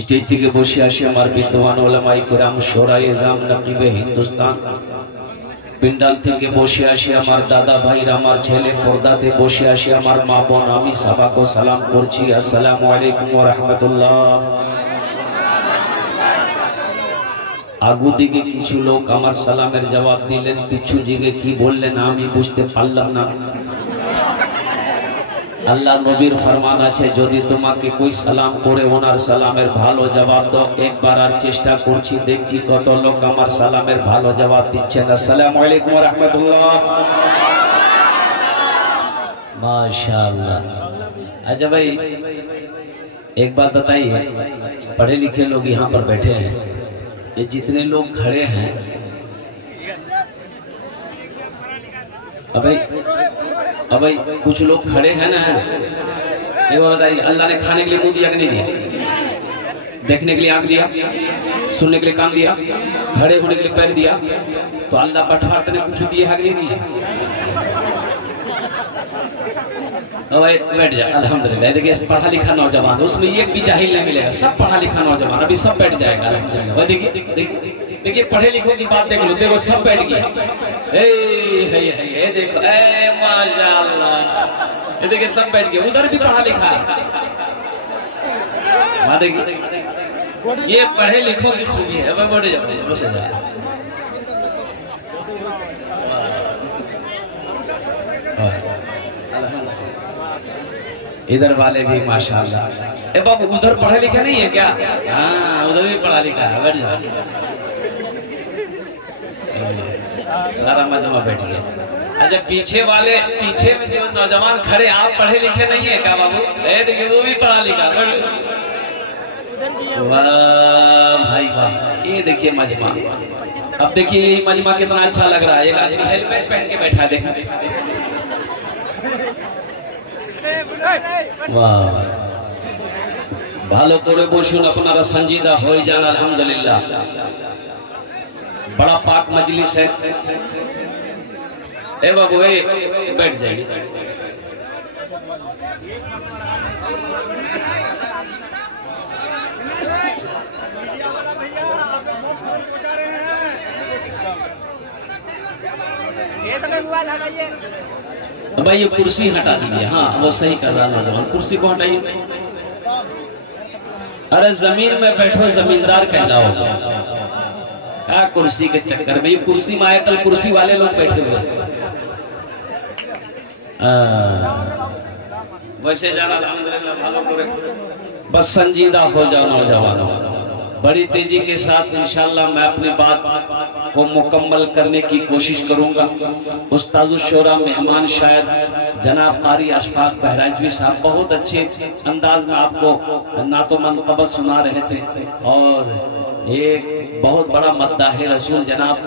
Stage থেকে বসে আসে আমার বিদ্বান ওলামায়ে কেরাম শোরায়ে জাম নকিবে হিন্দুস্তান পিন্ডাল থেকে বসে আসে আমার দাদা ভাইরা আমার ছেলে পর্দাতে বসে আসে আমার মা বোন আমি সবাইকে সালাম করছি আসসালামু আলাইকুম ওয়া রাহমাতুল্লাহ আগু দিকে কিছু লোক আমার সালামের জবাব দিলেন পিছু দিকে কি বললেন আমি বুঝতে পারলাম না আল্লাহ নবীর ফরমান আছে যদি তোমাকে কই সালাম করে ওনার সালামের ভালো জবাব দাও একবার আর চেষ্টা করছি দেখছি কত লোক আমার সালামের ভালো জবাব দিচ্ছেন আসসালামু আলাইকুম ওয়া রাহমাতুল্লাহ माशाअल्लाह अच्छा भाई एक बात बताइए पढ़े लिखे लोग यहाँ पर बैठे हैं ये जितने लोग खड़े हैं अब भाई कुछ लोग खड़े हैं ना एक बात बताइए अल्लाह ने खाने के लिए मुंह दिया कि नहीं दिया देखने के लिए आंख दिया सुनने के लिए कान दिया खड़े होने के लिए पैर दिया तो अल्लाह पठार ने कुछ दिया है कि नहीं दिया बैठ जाए अल्हम्दुलिल्लाह देखिए पढ़ा लिखा नौजवान उसमें एक भी जाहिल नहीं मिलेगा सब पढ़ा लिखा नौजवान अभी सब बैठ जाएगा अल्हम्दुलिल्लाह देखिए पढ़े लिखो की बात देख लो देखो सब बैठ गया देखो माशाअल्लाह ये देखिए सब बैठ गए उधर भी पढ़ा लिखा है देखिए ये पढ़े लिखो की खूबी है बैठ जाओ इधर वाले भी माशाअल्लाह ए बाबू उधर पढ़े लिखे नहीं है क्या हाँ उधर भी पढ़ा लिखा है बैठ जाओ सारा मजमा बैठ गया अच्छा पीछे में जो नौजवान खड़े आप पढ़े लिखे नहीं है क्या बाबू देखिए वो भी पढ़ा लिखा वाह भाई वाह ये देखिए मजमा अब देखिए ये मजमा कितना अच्छा लग रहा है एक आदमी हेलमेट पहन के बैठा है देखा वाह ভালো করে বসুন আপনারা संजीदा हो जान अल्हम्दुलिल्लाह बड़ा पाक मजलिस है ए बाबू बैठ जाइए भाई ये कुर्सी हटा दीजिए हाँ वो सही कर रहा नौजवान कुर्सी को हटाइए अरे जमीन में बैठो जमींदार कहलाओगे क्या कुर्सी के चक्कर में ये कुर्सी में आयतल कुर्सी वाले लोग बैठे हुए वैसे जाना अल्हम्दुलिल्लाह भालो करे बस संजीदा हो जाओ नौजवानों बड़ी तेजी के साथ इंशाअल्लाह मैं अपनी बात को मुकम्मल करने की कोशिश करूंगा उस्तादुल शोरा मेहमान शायद जनाब कारी अशफाक बहराइचवी साहब बहुत अच्छे अंदाज में आपको नातो मनक़बत सुना रहे थे और एक बहुत बड़ा मद्दाह रसूल जनाब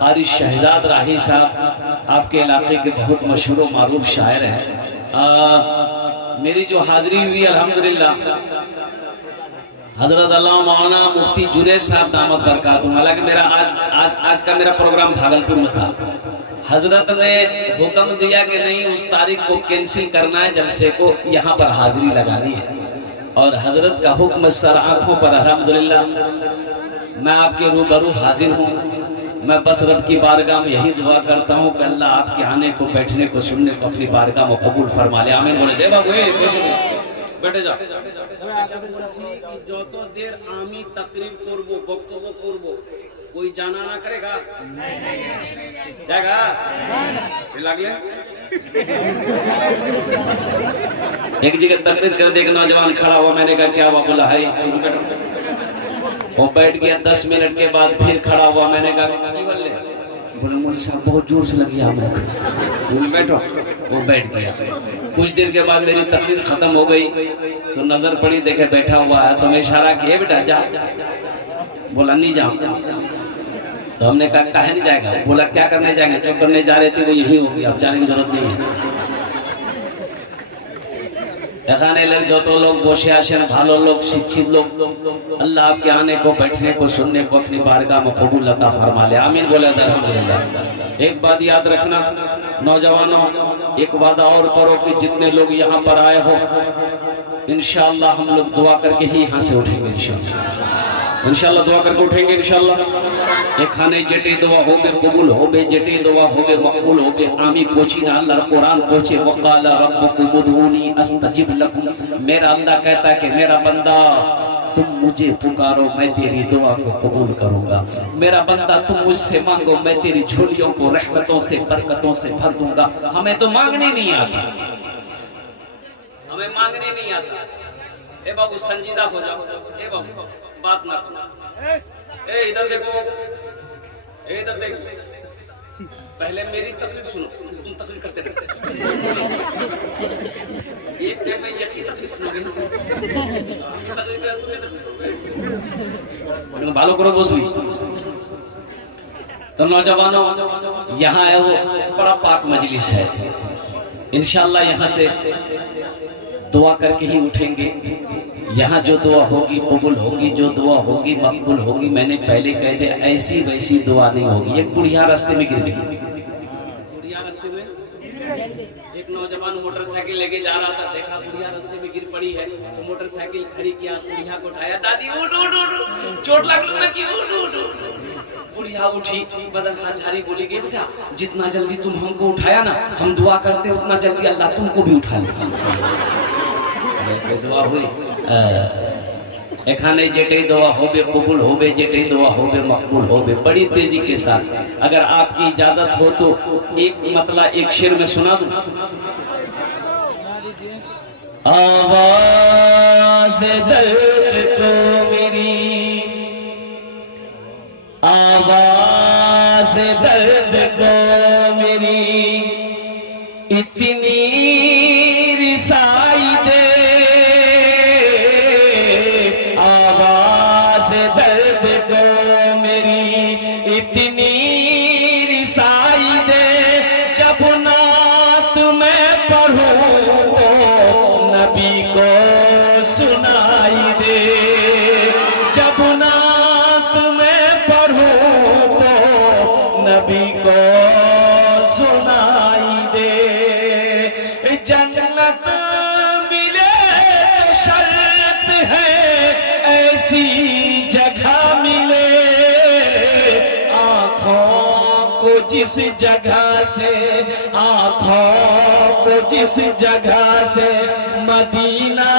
कारी शहजाद राही साहब आपके इलाके के बहुत मशहूर मारूफ शायर हैं मेरी जो हाजिरी हुई अल्हम्दुलिल्लाह हजरत अल्लाह मौलाना मुफ्ती जुनैद साहब दामद बरकातुहू हालांकि मेरा आज का मेरा प्रोग्राम भागलपुर में था हजरत ने हुक्म दिया कि नहीं उस तारीख को कैंसिल करना है, जलसे को यहाँ पर हाजिरी लगानी है। और हजरत का हुक्म सर आंखों पर, अल्हम्दुलिल्लाह मैं आपके रूबरू हाजिर हूँ। मैं बस रब की बारगाह में यही दुआ करता हूँ कि अल्लाह आपके आने को, बैठने को, सुनने को अपनी बारगाह में कबूल फरमा ले। आमीन बोले। दे बाबू बैठे जाओ। যত দের আমি তাকরির করব, বক্তব্য করব, कोई जाना ना करेगा जाएगा लागले एक जगह तकरीर कर दे, एक नौजवान खड़ा हुआ, मैंने कहा क्या हुआ? बोला है वो बैठ गया। 10 मिनट के बाद फिर खड़ा हुआ, मैंने कहा बोले मौलवी साहब बहुत जोर से लगी आप लोग, बैठो। वो बैठ गया। कुछ देर के बाद मेरी तकरीर खत्म हो गई तो नजर पड़ी, देखे बैठा हुआ है, तो मैं इशारा किया बेटा जा। बोला नहीं जाऊंगा। तो हमने कहा काहे नहीं जाएगा? बोला क्या करने जाएंगे? जो करने जा रहे थे वो यही होगी, अब जाने की जरूरत नहीं है। এখানে যত লোক বসে আছেন, ভালো লোক, শিক্ষিত লোক, আল্লাহ आपके आने को, बैठने को, सुनने को अपनी बारगाह में कबूल अता फरमा ले। आमीन बोले अल्हम्दुलिल्लाह। एक बात याद रखना नौजवानों, एक वादा और करो कि जितने लोग यहाँ पर आए हो इंशाअल्लाह हम लोग दुआ करके ही यहाँ से उठेंगे। इंशाअल्लाह दुआ करके उठेंगे इंशाअल्लाह। এখানে যেটি দোয়া হবে কবুল হবে, যেটি দোয়া হবে মকবুল হবে। আমি কোচি না, আল্লাহর কোরআন কোচে ওয়াকালা রব্বুকুম উদউনি আস্তাজিব লাকুম। मेरा अल्लाह कहता है कि मेरा बंदा तुम मुझे पुकारो, मैं तेरी दुआ को कबूल करूंगा। मेरा बंदा तुम मुझसे मांगो, मैं तेरी झोलियों को रहमतों से, बरकतों से भर दूंगा। हमें तो मांगने नहीं आता, हमें मांगने नहीं आता। ए बाबू संजीदा हो जाओ, ए बाबू बात ना करो। ए इधर देखो, इधर देखो। पहले मेरी तकरीर सुनो, तुम तकरीर करते रहते। एक दिन में यही तकरीर सुनोगे, भालो करो बसवी। तो नौजवानों यहाँ आए हो, बड़ा पाक मजलिस है। इंशाअल्लाह यहाँ से दुआ करके ही उठेंगे। यहाँ जो दुआ होगी कबूल होगी, जो दुआ होगी मकबूल होगी। मैंने पहले कह दिया ऐसी वैसी दुआ नहीं होगी। एक बुढ़िया रास्ते में गिर गई, बुढ़िया रास्ते में एक नौजवान मोटरसाइकिल लेके जा रहा था, देखा बुढ़िया रास्ते में गिर पड़ी है, तो मोटरसाइकिल खड़ी किया, बुढ़िया को उठाया, दादी उठ उठ उठ, चोट लग ना कि उठ उठ। बुढ़िया उठी, बदन हाथ झाड़ी, बोली गई बेटा जितना जल्दी तुम हमको उठाया ना, हम दुआ करते उतना जल्दी अल्लाह तुमको भी उठा ले। दुआ हुई। এখানে যেটাই দোয়া হবে কবুল হবে, যেটাই দোয়া হবে মকবুল হবে। बड़ी तेजी के साथ अगर आपकी इजाजत हो तो एक मतलब एक शेर में सुना दूं। आवाज दर्द को मेरी, आवाज दर्द को मेरी इतनी रिसाई दे, दर्द को मेरी इतनी रिसाई दे। जब नात मैं पढ़ूं तो नबी को सुनाई दे। जब नात मैं पढ़ूं तो नबी को सुनाई दे। जन्नत मिले तो शर्त है ऐसी जिस जगह से, आँखों को जिस जगह से मदीना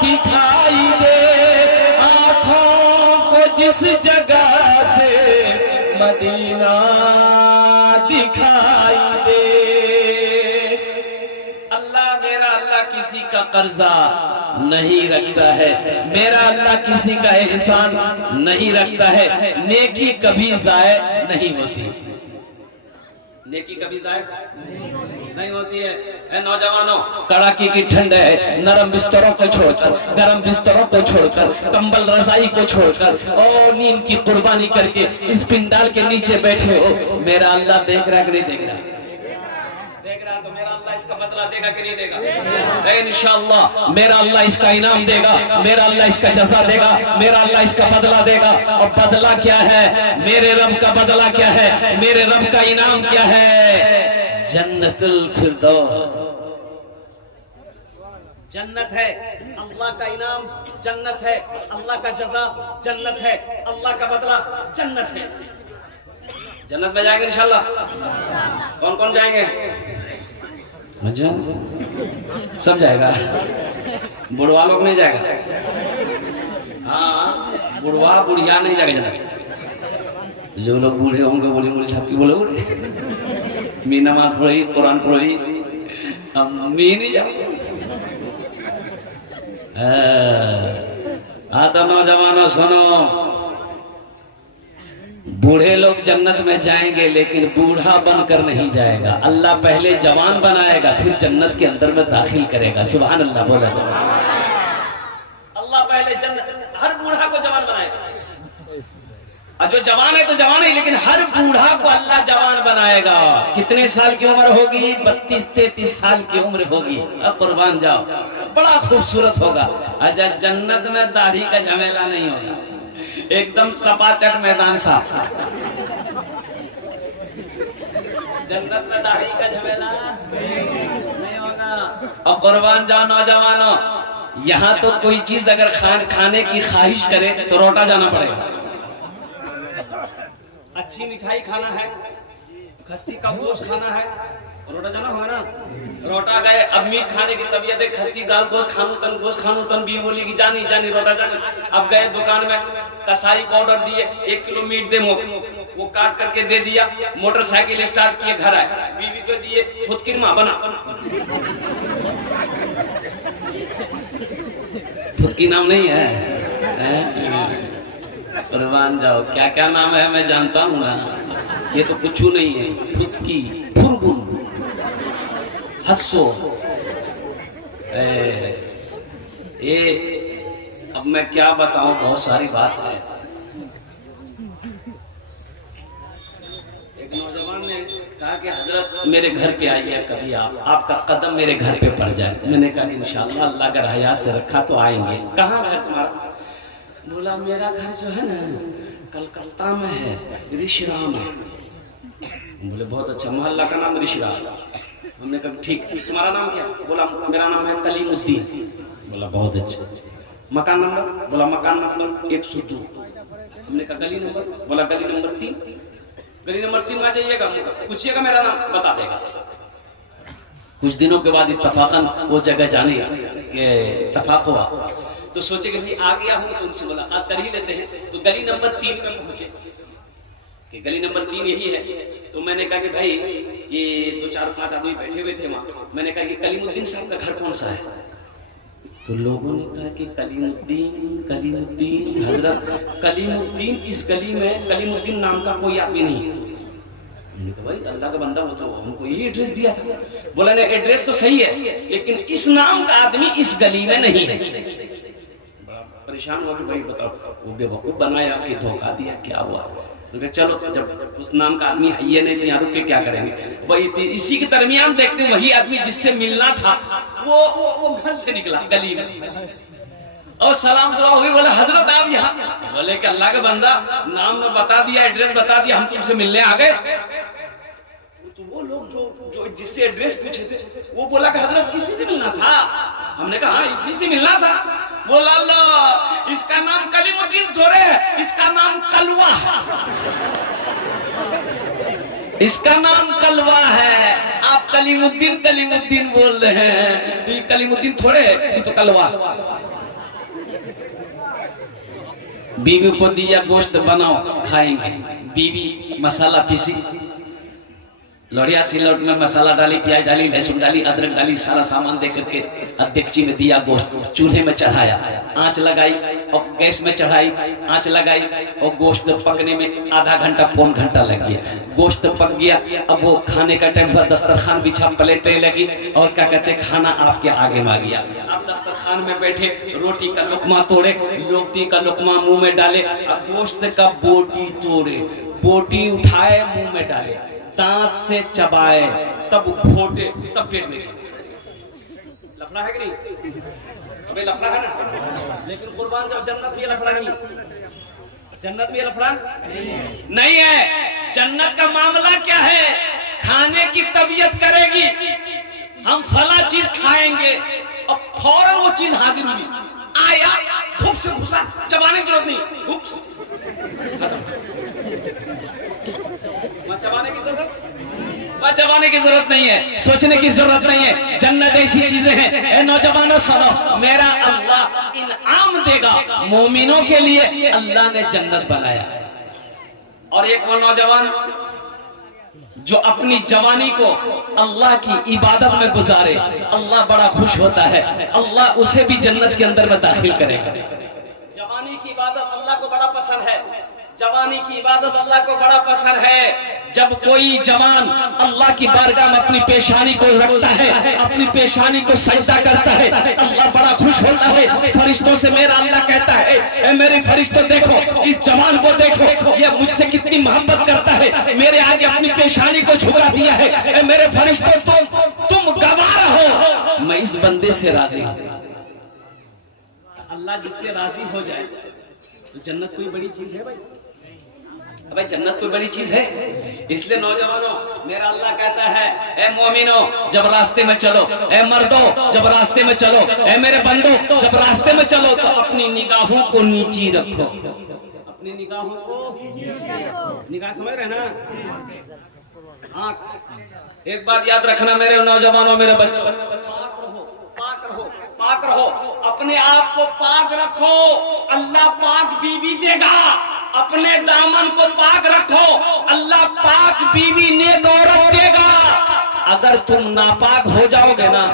दिखाई दे। आँखों को जिस जगह से मदीना दिखाई दे। अल्लाह मेरा अल्लाह किसी का कर्जा नहीं रखता है, मेरा अल्लाह किसी का एहसान नहीं रखता है। नेकी कभी जाय नहीं होती, नेकी कभी जाए नहीं होती है। नौजवानों कड़ाके की ठंड है, नरम बिस्तरों को छोड़कर, गरम बिस्तरों को छोड़कर, कंबल रजाई को छोड़कर और नींद की कुर्बानी करके इस पिंडाल के नीचे बैठे हो। मेरा अल्लाह देख रहा है कि नहीं देख रहा? देख रहा तो मेरा अल्लाह इस इसका बदला देगा कि नहीं देगा? इंशाअल्लाह मेरा अल्लाह इसका इनाम देगा, मेरा अल्लाह इसका जज़ा देगा, मेरा अल्लाह इसका बदला देगा। और बदला क्या है? मेरे रब का बदला क्या है? मेरे रब का इनाम क्या है? जन्नतुल फिरदौस। जन्नत है, अल्लाह का इनाम जन्नत है, अल्लाह का जज़ा जन्नत है, अल्लाह का बदला जन्नत है। जन्नत में जाएंगे इंशाल्लाह। कौन कौन जाएंगे? सब जाएगा, बुढ़वा लोग नहीं जाएगा। हाँ, बुढ़वा बुढ़िया नहीं जाएगा जन्नत। जो लोग बूढ़े होंगे बोले बोले साहब की बोले मी नमाज पढ़ी, कुरान पढ़ी, हम मी नहीं जाओ। तो नौजवानों सुनो, बूढ़े लोग जन्नत में जाएंगे लेकिन बूढ़ा बनकर नहीं जाएगा। अल्लाह पहले जवान बनाएगा फिर जन्नत के अंदर में दाखिल करेगा। सुभान अल्लाह बोला तो। अल्लाह पहले जन्नत, हर बूढ़ा को जवान बनाएगा। और जो जवान है तो जवान है, लेकिन हर बूढ़ा को अल्लाह जवान बनाएगा। कितने साल की उम्र होगी? 32-33 साल की उम्र होगी। अब कुर्बान जाओ, बड़ा खूबसूरत होगा। अच्छा, जन्नत में दाढ़ी का झमेला नहीं होगा, एकदम सपाचट मैदान साफ। जन्नत में दाढ़ी का झमेला नहीं होगा। और कुर्बान जाओ नौजवानों, यहाँ तो कोई चीज अगर खाने की ख्वाहिश करे तो रोटा जाना पड़ेगा। अच्छी मिठाई खाना है, खस्सी का गोश्त खाना है, रोटा जाना होगा ना। रोटा गए, अब मीट खाने की तबीयत है, खस्सी दाल गोश्त खानू तन भी बोली कि जानी जानी रोटा जानी। अब गए दुकान में, कसाई को ऑर्डर दिए 1 किलो मीट दे, वो काट करके दे दिया। मोटरसाइकिल स्टार्ट किए, घर आए, बीवी को दिए, फुदकिरमा बना। फुदकी नाम नहीं है? कुर्बान जाओ, क्या क्या नाम है मैं जानता हूँ ना, ये तो कुछ नहीं है। फुदकी, फुरगुन, हस्सो, ये अब मैं क्या बताऊं, बहुत सारी बात है। एक नौजवान ने कहा कि हजरत मेरे घर पे आइए कभी, आपका कदम मेरे घर पे पड़ जाए। मैंने कहा कि इंशाअल्लाह अल्लाह अगर हयात से रखा तो आएंगे। कहाँ घर तुम्हारा? बोला मेरा घर जो है ना कलकत्ता में है, ऋषिराम है। बोले बहुत अच्छा, मोहल्ला का नाम ऋषिराम। हमने कहा ठीक, तुम्हारा नाम क्या? बोला मेरा नाम है कलीमुद्दीन। बोला बहुत अच्छा। मकान नंबर? बोला मकान नंबर 102। हमने कहा गली नंबर? बोला गली नंबर 3। गली नंबर 3 में जाइएगा, पूछिएगा मेरा नाम, बता देगा। कुछ दिनों के बाद इत्तफाकन वो जगह जाने के इत्तफाक हुआ, तो सोचे कि भाई आ गया हूँ तो उनसे मुलाकात कर ही लेते हैं। तो गली नंबर 3 में पहुंचे कि गली नंबर 3 यही है। तो मैंने कहा कि भाई ये 2-4-5 आदमी बैठे हुए थे वहाँ। मैंने कहा कि कलीमुद्दीन साहब का घर कौन सा है? तो लोगों ने कहा कि कलीमुद्दीन हजरत कलीमुद्दीन, इस गली में कलीमुद्दीन नाम का कोई आदमी नहीं है। हमने कहा भाई अल्लाह का बंदा हो तो हमको यही एड्रेस दिया था। बोला नहीं, एड्रेस तो सही है लेकिन इस नाम का आदमी इस गली में नहीं है। बड़ा परेशान हो गए, भाई बताओ वो बेवकूफ बनाया कि धोखा दिया, क्या हुआ? तो चलो जब उस नाम का आदमी है ये नहीं तो यहाँ रुक के क्या करेंगे? वही इसी के दरमियान देखते वही आदमी जिससे मिलना था वो घर से निकला गली में और सलाम दुआ हुई। बोले हजरत आप यहाँ? बोले कि अल्लाह का बंदा, नाम में बता दिया, एड्रेस बता दिया, हम तुमसे मिलने आ गए। तो वो लोग जो जिससे एड्रेस पूछे थे वो बोला कि हजरत इसी से मिलना था। हमने कहा हाँ इसी से मिलना था। बोला अल्लाह, इसका नाम कलीमुद्दीन थोड़े है, इसका नाम कलवा है, इसका नाम कलवा है। आप कलीमुद्दीन बोल रहे हैं, तो ये कलीमुद्दीन थोड़े है, ये तो कलवा। बीवी को दिया गोश्त बनाओ खाएंगे, बीवी मसाला पीसी, लोढ़िया सिलौट में मसाला डाली, प्याज डाली, लहसुन डाली, अदरक डाली, सारा सामान दे करके अध्यक्षी में दिया गोश्त, चूल्हे में चढ़ाया, आंच लगाई और गैस में चढ़ाई, आंच लगाई और गोश्त पकने में आधा घंटा पौन घंटा लग गया। गोश्त पक गया, अब वो खाने का टाइम हुआ, दस्तरखान बिछा, प्लेटें लगी और क्या कहते खाना आपके आगे में आ गया। आप दस्तरखान में बैठे, रोटी का लुकमा तोड़े, रोटी का लुकमा मुंह में डाले, अब गोश्त का बोटी तोड़े, बोटी उठाए मुंह में डाले, दांत से चबाए तब घोटे तब पेट में गए। लफड़ा है कि नहीं? अबे लफड़ा है ना, लेकिन कुर्बान जब जन्नत भी लफड़ा नहीं, जन्नत भी लफड़ा नहीं है। जन्नत का मामला क्या है? खाने की तबीयत करेगी, हम फला चीज खाएंगे और फौरन वो चीज हाजिर होगी। आया भूख से घुसा, चबाने की जरूरत नहीं, भूख चबाने की जरूरत, चबाने की जरूरत नहीं है, सोचने की जरूरत नहीं है। जन्नत ऐसी चीजें हैं। ए नौजवानों सुनो, मेरा अल्लाह इनाम देगा मोमिनों के लिए। अल्लाह ने जन्नत बनाया। और एक वो नौजवान जो अपनी जवानी को अल्लाह की इबादत में गुजारे, अल्लाह बड़ा खुश होता है, अल्लाह उसे भी जन्नत के अंदर में दाखिल करेगा। जवानी की इबादत अल्लाह को बड़ा पसंद है, जवानी की इबादत अल्लाह को बड़ा पसंद है। जब कोई जवान अल्लाह की बारगाह में अपनी पेशानी को रखता है, अपनी पेशानी को सजदा करता है, अल्लाह बड़ा खुश होता है। फरिश्तों से मेरा अल्लाह कहता है, ए मेरे फरिश्तों देखो, इस जवान को देखो, ये मुझसे कितनी मोहब्बत करता है, मेरे आगे अपनी पेशानी को झुका दिया है। ए मेरे फरिश्तों तुम गवाह हो, मैं इस बंदे से राजी हूं। अल्लाह जिससे राजी हो जाए तो जन्नत कोई बड़ी चीज है भाई। भाई जन्नत कोई बड़ी चीज है। इसलिए नौजवानों, मेरा अल्लाह कहता है, ए मोमिनो जब रास्ते में चलो, ए मर्दों जब रास्ते में चलो, ए मेरे बंदो जब रास्ते में चलो तो अपनी निगाहों को नीची रखो। अपनी निगाहों को, निगाह समझ रहे ना, आंख। एक बात याद रखना मेरे नौजवानों, मेरे बच्चों, पाक रहो, पाक रहो, पाक रहो। अपने आप को पाक रखो, अल्लाह पाक बीवी देगा। अपने दामन को पाक रखो, अल्लाह पाक बीवी नेक औरत देगा। अगर तुम नापाक हो जाओगे ना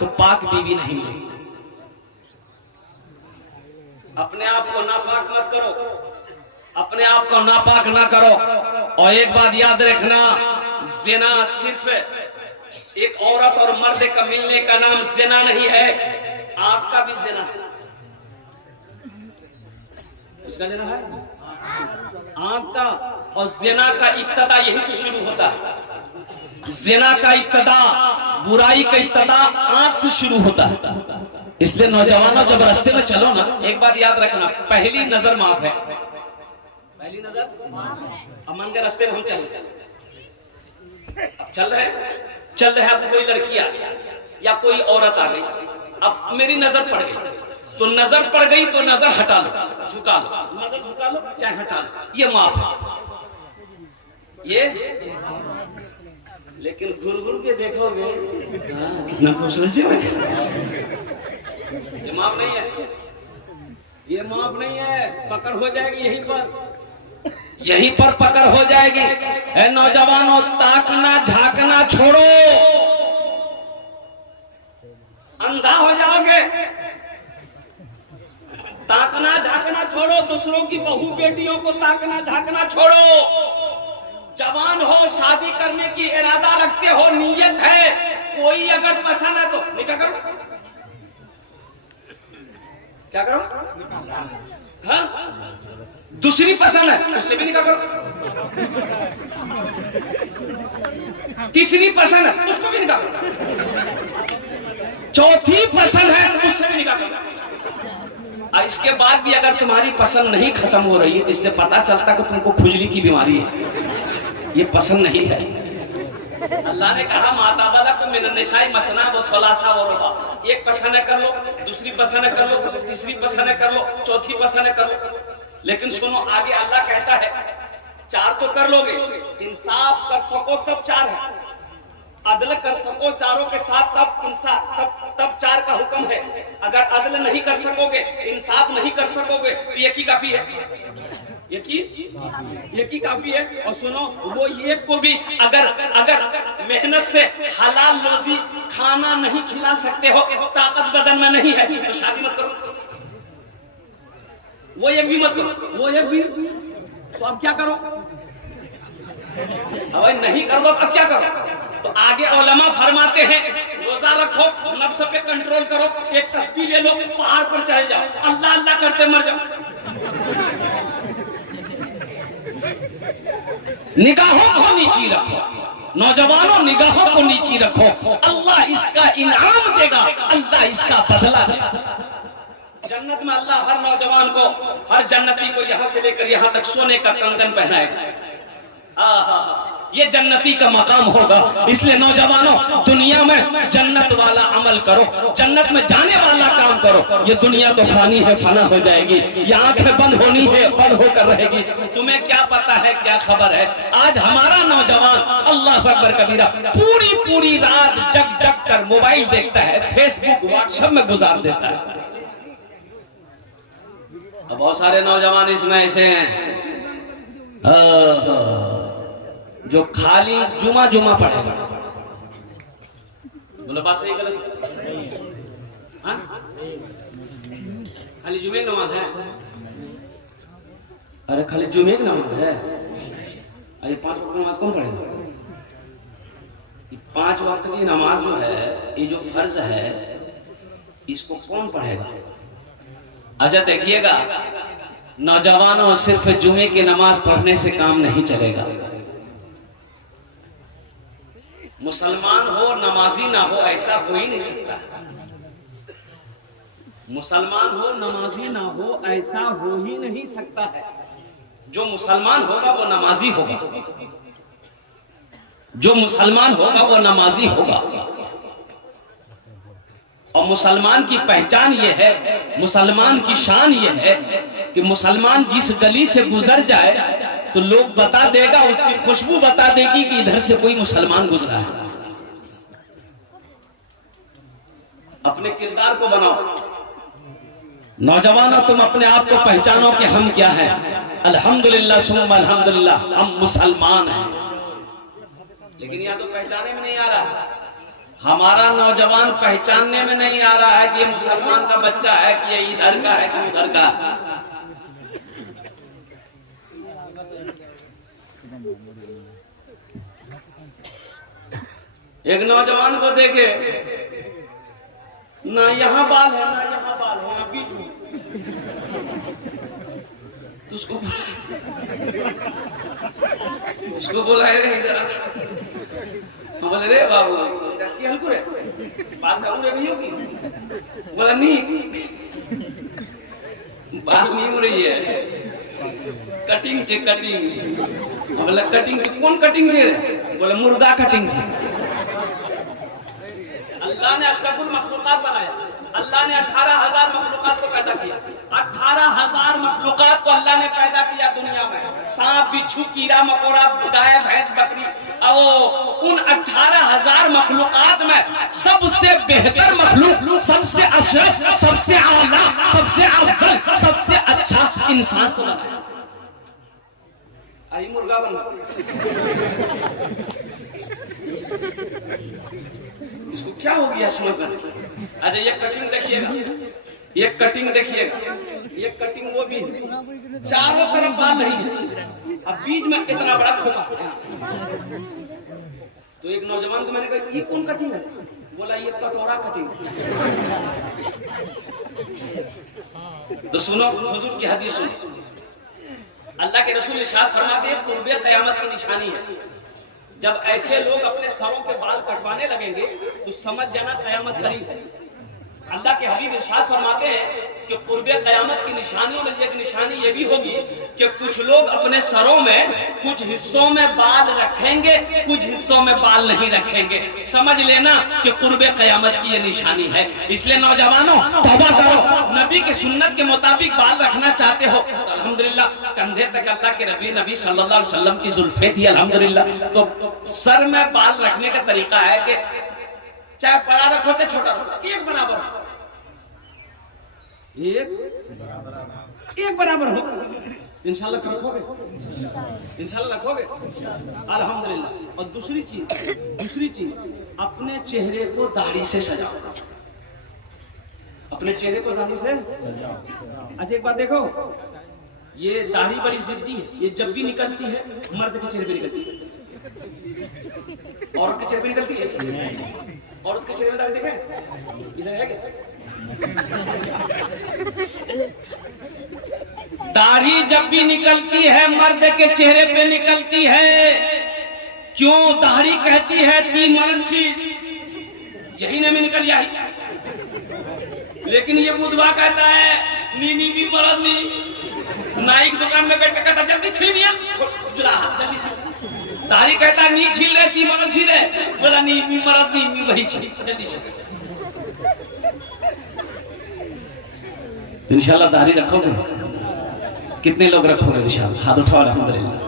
तो पाक बीवी नहीं मिलेगी। अपने आप को नापाक मत करो, अपने आप को नापाक ना करो। और एक बात याद रखना, ज़िना सिर्फ एक औरत और मर्द का मिलने का नाम ज़िना नहीं है, आपका भी ज़िना है। इसका ज़िना है आपका। और ज़िना का इब्तिदा यही से शुरू होता है। ज़िना का इब्तिदा, बुराई का इब्तिदा आंख से शुरू होता है। इसलिए नौजवानों जब रास्ते में चलो ना, एक बात याद रखना, पहली नजर माफ है। पहली नजर, अमन के रास्ते में हम चल रहे हैं, अब कोई लड़की आ गई या कोई औरत आ गई, अब मेरी नजर पड़ गई, तो नजर पड़ गई तो नजर हटा लो, झुका लो, नजर झुका लो चाहे हटा लो, ये माफ है। ये लेकिन घूर घूर के देखोगे कितना खूबसूरत है। ये माफ नहीं है, ये माफ नहीं है, पकड़ हो जाएगी यहीं पर पकड़ हो जाएगी। ए नौजवानों, ताकना झांकना छोड़ो, अंधा हो जाओगे। ताकना झांकना छोड़ो, दूसरों की बहू बेटियों को ताकना झांकना छोड़ो। जवान हो, शादी करने की इरादा रखते हो, नीयत है, कोई अगर पसंद है तो निकाह करो। क्या करो? हाँ? दूसरी पसंद है उससे भी निकाह करो। तीसरी पसंद है उसको भी निकाह करो। चौथी पसंद है उससे भी निकाह करो। इसके बाद भी अगर तुम्हारी पसंद नहीं खत्म हो रही है, इससे पता चलता है कि तुमको खुजली की बीमारी है, ये पसंद नहीं है। अल्लाह ने कहा, माता वाला को मिननिसाई मसना व सलासा व रुबा, एक पसंद कर लो, दूसरी पसंद कर लो, तीसरी पसंद कर लो, चौथी पसंद कर लो। लेकिन सुनो, आगे अल्लाह कहता है, चार तो कर लोगे, इंसाफ कर सको तब चार है, अदल कर सको चारों के साथ तब इंसाफ, तब चार का हुक्म है। अगर अदल नहीं कर सकोगे, इंसाफ नहीं कर सकोगे तो एक ही काफी है, एक ही काफी है। और सुनो, वो एक को भी अगर मेहनत से हलाल रोजी खाना नहीं खिला सकते हो, ताकत बदन में नहीं है, तो शादी मत करो। वो एक भी मत करो, वो एक भी, तो अब क्या करो? अरे नहीं कर दो, अब क्या करो? तो आगे उलमा फरमाते हैं, रोजा रखो, नफ्स पे कंट्रोल करो, एक तस्बीह ले लो, पहाड़ पर चढ़ जाओ, अल्लाह अल्लाह करते मर जाओ। निगाहों को नीची रखो। नौजवानों निगाहों को नीची रखो, अल्लाह इसका इनाम देगा, अल्लाह इसका बदला देगा। जन्नत में अल्लाह हर नौजवान को, हर जन्नती को यहां से लेकर यहां तक सोने का कंगन पहनाएगा। ये जन्नती का मकाम होगा। इसलिए नौजवानों, दुनिया में जन्नत वाला अमल करो, जन्नत में जाने वाला काम करो। ये दुनिया तो फानी है, फना हो जाएगी। ये आंखें बंद होनी है, बंद होकर रहेगी। तुम्हें क्या पता है, क्या खबर है। आज हमारा नौजवान अल्लाह अकबर कबीरा पूरी रात जग कर मोबाइल देखता है, फेसबुक व्हाट्सएप में गुजार देता है। अब बहुत सारे नौजवान इसमें ऐसे हैं जो खाली जुमा पढ़ेगा। बोलो बात सही गलत? हाँ? खाली जुमे की नमाज है? अरे खाली जुमे की नमाज है? अरे 5 वक्त नमाज कौन पढ़ेगा? 5 वक्त की नमाज जो है, ये जो फर्ज है, इसको कौन पढ़ेगा? अच्छा देखिएगा नौजवानों, सिर्फ जुमे की नमाज पढ़ने से काम नहीं चलेगा। मुसलमान हो नमाजी ना हो ऐसा हो ही नहीं सकता। मुसलमान हो नमाजी ना हो ऐसा हो ही नहीं सकता है। जो मुसलमान होगा वो नमाजी होगा, जो मुसलमान होगा वो नमाजी होगा। और मुसलमान की पहचान ये है, मुसलमान की शान ये है कि मुसलमान जिस गली से गुजर जाए तो लोग बता देगा, उसकी खुशबू बता देगी कि इधर से कोई मुसलमान गुजरा है। अपने किरदार को बनाओ। नौजवानों, तुम अपने आप को पहचानो कि हम क्या हैं। अल्हम्दुलिल्लाह सुम्मा अल्हम्दुलिल्लाह, हम मुसलमान हैं। लेकिन यह तो पहचाने में नहीं आ रहा। हमारा नौजवान पहचानने में नहीं आ रहा है कि ये मुसलमान का बच्चा है, कि ये इधर का है कि उधर का। एक नौजवान को देखे, ना यहाँ बाल है ना यहाँ बाल है, बीच में। तो उसको बोला बोले रे बाबू हल्कू रे बाल का उड़े नहीं होगी। बोला नहीं, बाल नहीं हो रही है, कटिंग छे कटिंग। बोला कटिंग कौन कटिंग छे? बोला मुर्गा कटिंग छे। अल्लाह ने अशरफुल मखलूकात बनाया। अल्लाह ने 18,000 मखलूकात को पैदा किया। 18,000 मखलूकात को अल्लाह ने पैदा किया दुनिया में। सांप, बिच्छू, कीड़ा मकोड़ा, गाय, भैंस, बकरी। अब उन 18,000 मखलूकात में सबसे बेहतर मखलूक, सबसे अशरफ, सबसे आला, सबसे अफजल, सबसे अच्छा इंसान को बनाया। आई मुर्गा बन गया। इसको क्या हो गया समझ में? अच्छा ये कटिंग देखिएगा, ये कटिंग देखिएगा, ये कटिंग वो भी चारों तरफ बाल नहीं है, अब बीच में इतना बड़ा खोखा। तो एक नौजवान को मैंने कहा ये कौन कटिंग है? बोला ये कटोरा कटिंग। तो सुनो हुजूर की हदीस सुनो। अल्लाह के रसूल इरशाद फरमाते हैं कुर्बे क़यामत की निशानी है। जब ऐसे लोग अपने सरों के बाल कटवाने लगेंगे तो समझ जाना क़यामत करीब है। अल्लाह के हबीब इरशाद फरमाते हैं कि कुर्बे क़यामत की निशानियों में एक निशानी ये भी होगी कि कुछ लोग अपने सरों में कुछ हिस्सों में बाल रखेंगे, कुछ हिस्सों में बाल नहीं रखेंगे। समझ लेना कि कुर्बे क़यामत की ये निशानी है। इसलिए नौजवानों तौबा करो। नबी की सुन्नत के मुताबिक बाल रखना चाहते हो तो अल्हम्दुलिल्लाह कंधे तक अल्लाह के नबी सल्लल्लाहु अलैहि वसल्लम की जुल्फे थी अल्हम्दुलिल्लाह। तो सर में बाल रखने का तरीका है कि चाहे बड़ा रखो चाहे छोटा रखो, एक बराबर हो, एक बराबर हो। इंशाल्लाह रखोगे, इंशाल्लाह रखोगे अल्हम्दुलिल्लाह। और दूसरी चीज अपने चेहरे को दाढ़ी से सजाओ। अपने चेहरे को दाढ़ी से अच्छा एक बात देखो, ये दाढ़ी बड़ी जिद्दी है। ये जब भी निकलती है मर्द के चेहरे पे निकलती है, औरत के चेहरे पे निकलती है। औरत के चेहरे में दाढ़ी देखे इधर है क्या? दाढ़ी जब भी निकलती है मर्द के चेहरे पे निकलती है क्यों दाढ़ी कहती है तीन मरद चीज, यही ने में निकल जाए। लेकिन ये बुधवा कहता है नी भी मरद नी। नाई की दुकान में बैठ के कहता जल्दी छील मिया, जल्दी छील। दाढ़ी कहता नी छील रहे ती मरद छील रहे, बोला नी भी मरद नी वही छील, जल्दी छील। इंशाल्लाह दाढ़ी रखोगे? कितने लोग रखोगे इंशाल्लाह? हाथ उठाओ अल्हम्दुलिल्लाह।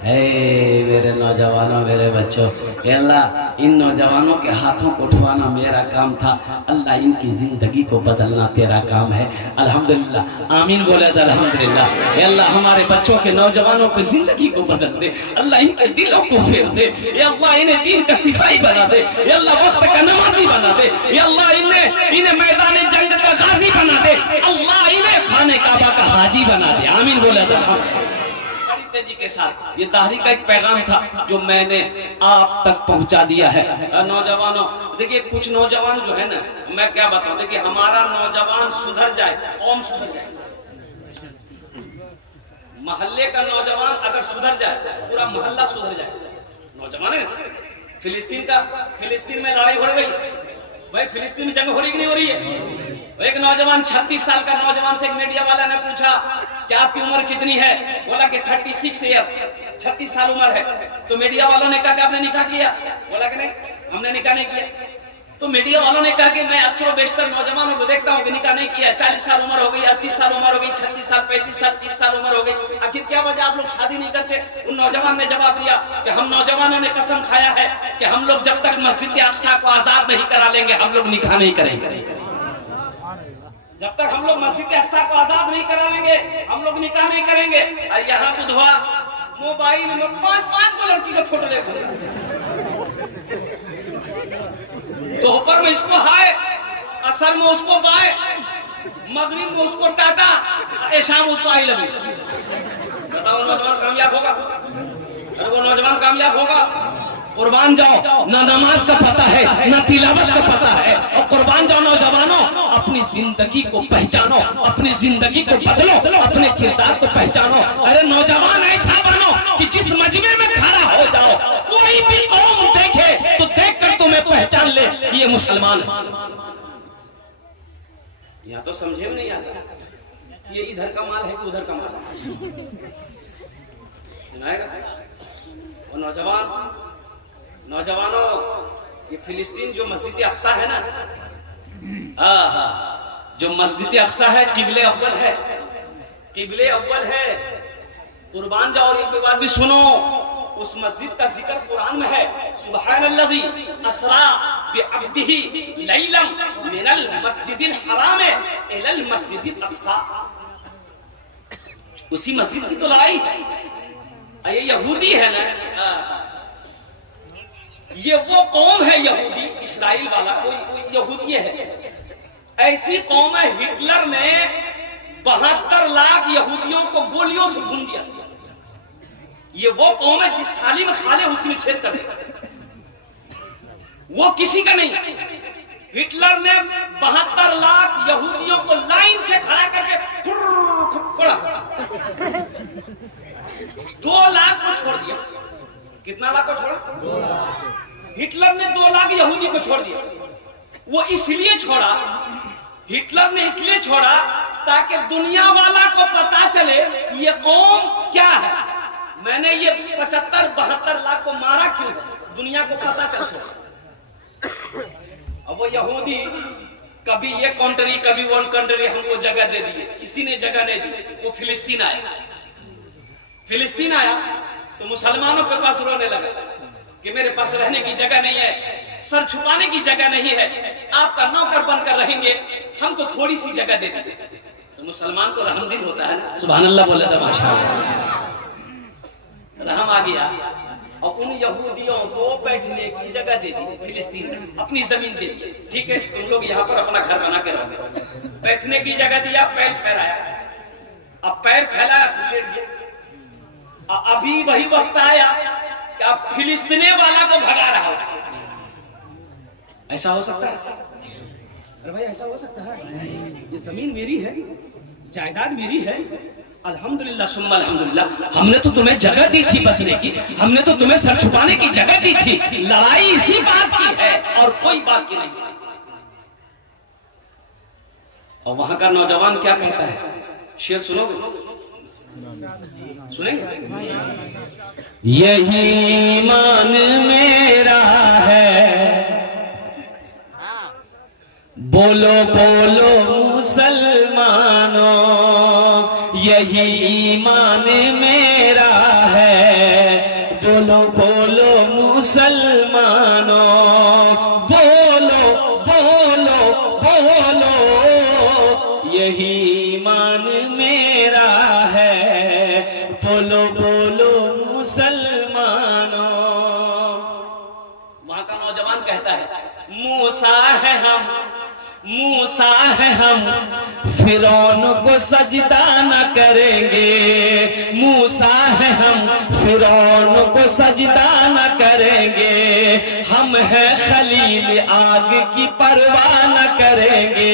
ए मेरे नौजवानों, मेरे बच्चों, अल्लाह इन नौजवानों के हाथों को उठवाना मेरा काम था, अल्लाह इनकी जिंदगी को बदलना तेरा काम है। अल्हम्दुलिल्लाह, आमीन बोले तो अल्हम्दुलिल्लाह। अल्लाह हमारे बच्चों के, नौजवानों की जिंदगी को बदल दे, अल्लाह इनके दिलों को फेर दे, अल्लाह इन्हें दीन का सिपाही बना दे, अल्लाह वक्त का नमाजी बना दे, अल्लाह इन्हें मैदान जंग का गाजी बना दे, अल्लाह इन्हें खाने काबा का हाजी बना दे। आमीन बोले तो अल्हम्दुलिल्लाह। तेजी के साथ ये दाढ़ी का एक पैगाम था जो मैंने आप तक पहुंचा दिया है। नौजवानों देखिए, कुछ नौजवान जो है ना, मैं क्या बताऊं, देखिए हमारा नौजवान सुधर जाए, कौम सुधर जाए। मोहल्ले का नौजवान अगर सुधर जाए, पूरा मोहल्ला सुधर जाए। नौजवान है, फिलिस्तीन में लड़ाई हो गई भाई, फिलिस्तीन में जंग हो रही कि नहीं हो रही है? एक नौजवान 36 साल का नौजवान से एक मीडिया वाला ने पूछा कि आपकी उम्र कितनी है? बोला कि 36 ईयर, 36 साल उम्र है। तो मीडिया वालों ने कहा कि आपने निकाह किया? बोला कि नहीं, हमने निकाह नहीं किया। तो मीडिया वालों ने कहा कि मैं अक्सर बेशतर नौजवानों को देखता हूँ कि निकाह नहीं किया, 40 साल उम्र हो गई, 38 साल उम्र हो गई, 36 साल, 35 साल, 30 साल उम्र हो गई, आखिर क्या वजह आप लोग शादी नहीं करते? उन नौजवान ने जवाब दिया कि हम नौजवानों ने कसम खाया है कि हम लोग जब तक मस्जिद अक्सा को आजाद नहीं करा लेंगे, हम लोग निकाह नहीं करेंगे। जब तक हम लोग मस्जिद अक्सा को आजाद नहीं करा लेंगे, हम लोग निकाह नहीं करेंगे। और यहाँ बुधवा मोबाइल में 5-5 को लड़की का फोटो ले, दोपहर में इसको हाय, असर में उसको बाय, मगरिब में उसको टाटा, शाम उसको आई लव यू। बताओ नौजवान कामयाब होगा? अरे वो नौजवान कामयाब होगा? कुर्बान जाओ, ना नमाज का पता है ना तिलावत का पता है, और कुर्बान जाओ नौजवानों, अपनी जिंदगी को पहचानो, अपनी जिंदगी को बदलो, अपने किरदार को पहचानो। अरे नौजवान ऐसा बनो कि जिस मजमे में खड़ा हो जाओ, कोई भी कौम देखे तो देखकर तुम्हें पहचान ले कि ये मुसलमान है। यहाँ तो समझे में नहीं आता ये इधर का माल है कि उधर का माल है। नौजवानों, ये फिलिस्तीन जो मस्जिद अक्सा है ना, जो मस्जिद अक्सा है, किबले अव्वल है, किबले अव्वल है। कुर्बान जाओ, और एक बात भी सुनो, उस मस्जिद का जिक्र कुरान में है, सुब्हानल्लज़ी असरा बिअब्दिही लैलन मिनल मस्जिदिल हराम इलल मस्जिदिल अक्सा। उसी मस्जिद की तो लड़ाई है। ये यहूदी है ना, ये वो कौम है यहूदी, इस्राइल वाला कोई यहूदी है। ऐसी कौम है, हिटलर ने 72 लाख यहूदियों को गोलियों से भून दिया। ये वो कौम है जिस थाली में खा ले उसी में छेद कर दे, वो किसी का नहीं। हिटलर ने 72 लाख यहूदियों को लाइन से खड़ा करके फोड़ा, 2 लाख को छोड़ दिया। कितना लाख को छोड़ा? 2 लाख। हिटलर ने 2 लाख यहूदी को छोड़ दिया। वो इसलिए छोड़ा, हिटलर ने इसलिए छोड़ा ताकि दुनिया वाला को पता चले ये कौम क्या है। मैंने ये 75-72 लाख को मारा क्यों, दुनिया को पता चल सके। अब वो यहूदी कभी ये कंट्री कभी वन कंट्री हमको जगह दे दी, किसी ने जगह नहीं दी। वो फिलिस्तीन आया तो मुसलमानों के पास रोने लगा कि मेरे पास रहने की जगह नहीं है, सर छुपाने की जगह नहीं है, आपका नौकर बनकर रहेंगे, हमको थोड़ी सी जगह दे दी। तो मुसलमान तो रहमदिल होता है ना, सुभान अल्लाह बोले तो माशाअल्लाह रहम आ गया। और उन यहूदियों को बैठने की जगह दे दी, फिलिस्तीन में अपनी जमीन दे दी। ठीक है, तुम लोग यहाँ पर अपना घर बना के रहोगे, बैठने की जगह दिया, पैर फैलाया। अब पैर फैलाया, अभी वही वक्त आया कि अब फिलिस्तीनी वाला को भगा रहा हो। ऐसा हो सकता है? अरे भाई ऐसा हो सकता है? ये जमीन मेरी है, जायदाद मेरी है, अल्हम्दुलिल्लाह सुम्मा अल्हम्दुलिल्लाह, हमने तो तुम्हें जगह दी थी बसने की, हमने तो तुम्हें सर छुपाने की जगह दी थी। लड़ाई इसी बात की है और कोई बात की नहीं। और वहां का नौजवान क्या कहता है, शेर सुनोगे? सुनेंगे? यही ईमान मेरा है, बोलो बोलो मुसलमानों, यही ईमान मेरा है, बोलो बोलो मुसलमानों, बोलो बोलो बोलो, यही ईमान मेरा है, बोलो बोलो मुसलमानों। वहां का नौजवान कहता है मूसा है हम, मूसा है हम, फिरौन को सजदा न करेंगे, मूसा है हम, फिरौन को सजदा न करेंगे, हम हैं खलील आग की परवाह न करेंगे,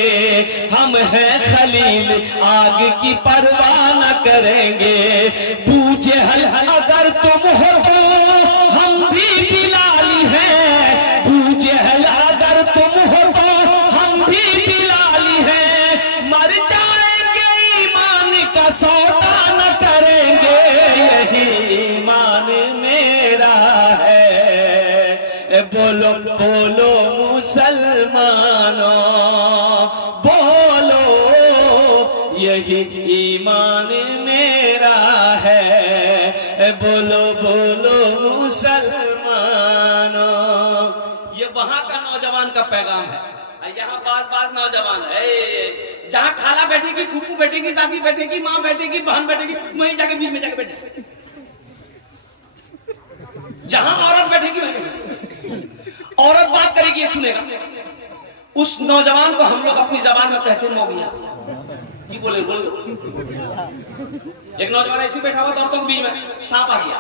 हम हैं खलील आग की परवाह न करेंगे, बूझे हल अगर तुम हो तो हम भी बिलाली हैं, बूझे हल अगर तुम हो तो हम भी बिलाली हैं, मर जाएंगे ईमान का सौदा न करेंगे, यही ईमान मेरा है, बोलो बोलो मुसलमानों, बोलो यही ईमान मेरा है, बोलो बोलो मुसलमानों। ये वहां का नौजवान का पैगाम है। यहाँ बाज नौजवान है, जहाँ खाला बैठेगी, फूफू बैठेगी, दादी बैठेगी, माँ बैठेगी, बहन बैठेगी, वहीं जाके बीच में जाके बैठेगी, जहां औरत बैठेगी वहीं औरत बात करेगी, ये सुनेगा। उस नौजवान को हम लोग अपनी जबान में कहते हैं मौगिया। की बोले बोलो। एक नौजवान ऐसे बैठा हुआ था, औरतों के बीच में सांप आ गया,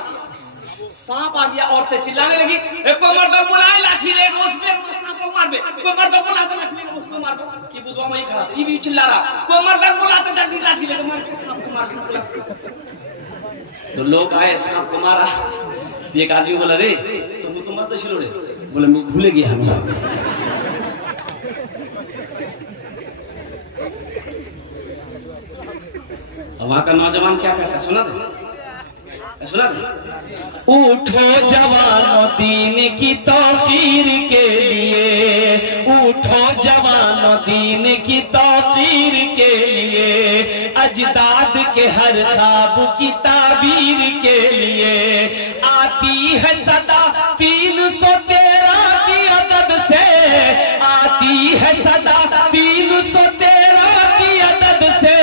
सांप आ गया, औरतें चिल्लाने लगी, को मर्द बुलाए लाठी लेकर उसमें सांप को मार दे, को मर्द बुलाते लाठी लेकर उसको मार दो। कि बुधवा वहीं खड़ा था, ये भी चिल्ला रहा, को मर्द बुलाते जल्दी लाठी लेकर मार के सांप को मार दो। तो लोग आए, सांप को मारा। एक आदमी बोला, रे तुम मर्द छिलो रे, बोले मैं भूले गया हम। वहां का नौजवान क्या कहता है, सुना था? सुना था? उठो जवानों दीन की तौकीर के लिए, उठो जवानों दीन की तौकीर के लिए, अजदाद के हर ख्वाब की ताबीर के लिए, आती है सदा 313 की अदद से, आती है सदा 313 की अदद से,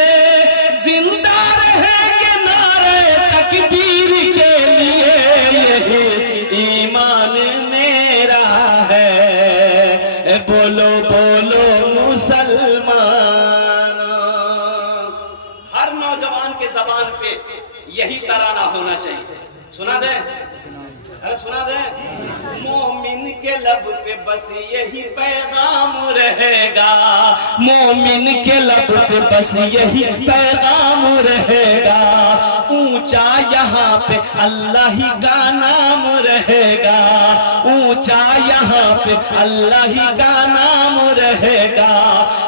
जिंदा रहेंगे नारे तकबीर के लिए, यही ईमान मेरा है, बोलो बोलो मुसलमानों। हर नौजवान के जबान पे यही तराना होना चाहिए। सुना दे, अरे सुना दे। मोमिन के लब पे बस यही पैगाम रहेगा, मोमिन के लब पे बस यही पैगाम रहेगा, ऊंचा यहाँ पे अल्लाह ही का नाम रहेगा, ऊंचा यहाँ पे अल्लाह ही का नाम रहेगा,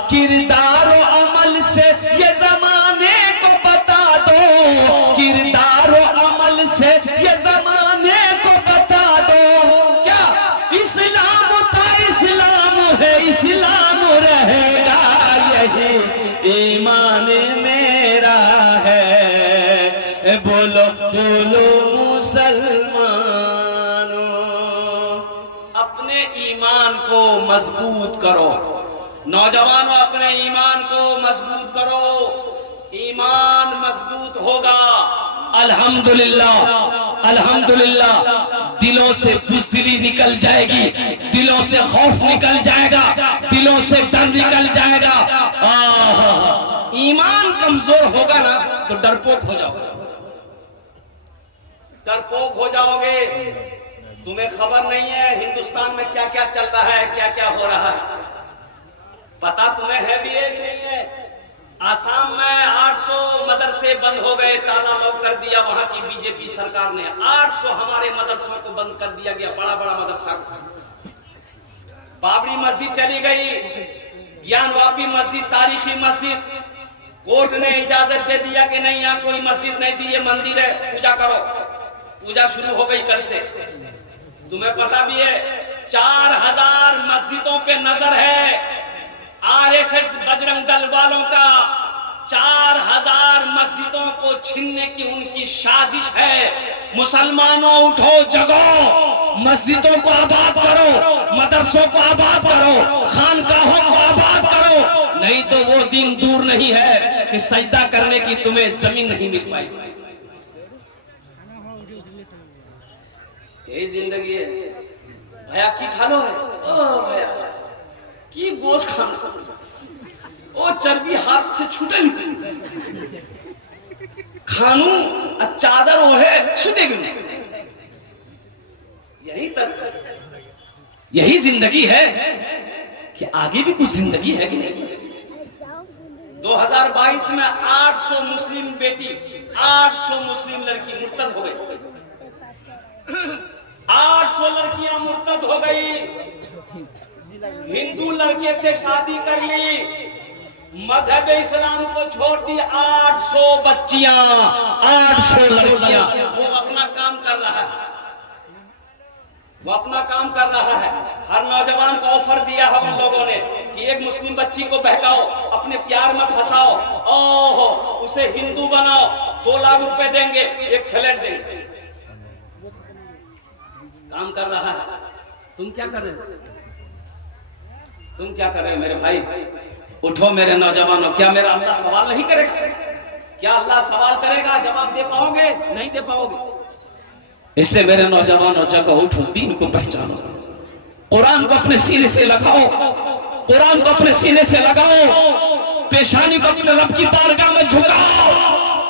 किरदार और अमल से ये जमाने को बता दो, किरदार और अमल से ये जमाने को बता दो, क्या इस्लाम था इस्लाम है, इस्लाम रहेगा, यही ईमान मेरा है, बोलो बोलो मुसलमानों। अपने ईमान को मजबूत करो नौजवानों, अपने ईमान को मजबूत करो, ईमान मजबूत होगा अल्हम्दुलिल्लाह, अल्हम्दुलिल्लाह। दिलों से बुज़दिली निकल जाएगी, दिलों से खौफ निकल जाएगा, दिलों से डर निकल जाएगा। ईमान कमजोर होगा ना तो डरपोक हो जाओगे, डरपोक हो जाओगे। तुम्हें खबर नहीं है हिंदुस्तान में क्या क्या चल रहा है, क्या क्या हो रहा है, पता तुम्हें है भी है कि नहीं है? आसाम में 800 मदरसे बंद हो गए, ताला लॉक कर दिया वहां की बीजेपी सरकार ने। 800 हमारे मदरसों को बंद कर दिया गया, बड़ा बड़ा मदरसा। बाबरी मस्जिद चली गई, ज्ञान वापी मस्जिद, तारीखी मस्जिद, कोर्ट ने इजाजत दे दिया कि नहीं यहाँ कोई मस्जिद नहीं थी, ये मंदिर है, पूजा करो। पूजा शुरू हो गई कल से। तुम्हें पता भी है 4000 मस्जिदों के नजर है आरएसएस बजरंग दल वालों का। 4000 मस्जिदों को छीनने की उनकी साजिश है। मुसलमानों उठो जगो, मस्जिदों को आबाद करो, मदरसों को आबाद करो, खानकाहों को आबाद करो, नहीं तो वो दिन दूर नहीं है कि सजदा करने की तुम्हें जमीन नहीं मिल पाएगी। यही जिंदगी है भैया। की खा लो है ओ भैया की गोश खाना, ओ चर्बी हाथ से छूटे खानू चादर ओढ़े सुते भी नहीं। यही तक यही जिंदगी है कि आगे भी कुछ जिंदगी है कि नहीं। 2022 में 800 मुस्लिम बेटी, 800 मुस्लिम लड़की मुर्तद हो गई। 800 लड़कियां मुर्तद हो गई। हिंदू लड़के से शादी कर ली, मजहब इस्लाम को छोड़ दी। 800 बच्चियां, 800 लड़कियां। वो अपना काम कर रहा है, वो अपना काम कर रहा है। हर नौजवान को ऑफर दिया है उन लोगों ने कि एक मुस्लिम बच्ची को बहकाओ, अपने प्यार में फंसाओ, ओहो उसे हिंदू बनाओ, 2 लाख रुपए देंगे, एक फ्लैट देंगे। काम कर रहा है। तुम क्या कर रहे हो? तुम क्या कर रहे हो मेरे भाई? उठो मेरे नौजवानों। क्या मेरा अल्लाह सवाल नहीं करेगा? क्या अल्लाह सवाल करेगा? जवाब दे पाओगे? नहीं दे पाओगे। इसलिए मेरे नौजवानों जगह उठो, दीन को पहचानो, कुरान को अपने सीने से लगाओ, कुरान को अपने सीने से लगाओ, पेशानी को अपने रब की बारगाह में झुकाओ,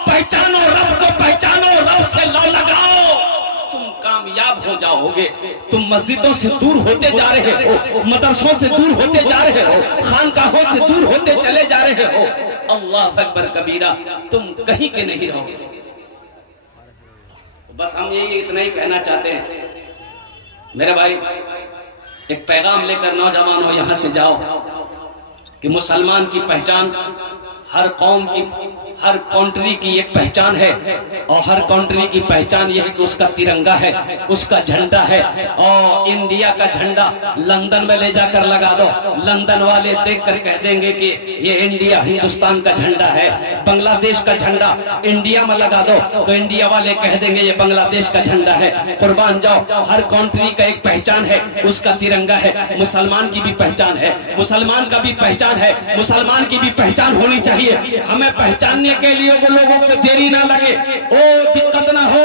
पहचानो रब को, पहचानो रब से लो लगाओ, तुम कामयाब हो जाओगे। तुम मस्जिदों से दूर होते जा रहे हो, मदरसों से दूर होते जा रहे हो, खानकाहों से दूर होते चले जा रहे हो। अल्लाह अकबर कबीरा, तुम कहीं के नहीं रहोगे। बस हम यही इतना ही कहना चाहते हैं मेरे भाई। एक पैगाम लेकर नौजवानों यहां से जाओ कि मुसलमान की पहचान हर कौम की, हर कंट्री की एक पहचान है, और हर कंट्री की पहचान यह है कि उसका तिरंगा है, उसका झंडा है। और इंडिया का झंडा लंदन में ले जाकर लगा दो, लंदन वाले देखकर कह देंगे कि ये इंडिया हिंदुस्तान का झंडा है। बांग्लादेश का झंडा इंडिया में लगा दो तो इंडिया वाले कह देंगे ये बांग्लादेश का झंडा है। कुर्बान जाओ, हर कंट्री का एक पहचान है, उसका तिरंगा है। मुसलमान की भी पहचान है, मुसलमान का भी पहचान है, मुसलमान की भी पहचान होनी चाहिए। हमें पहचानने के लिए वो लोगों को देरी ना लगे, ओ दिक्कत ना हो।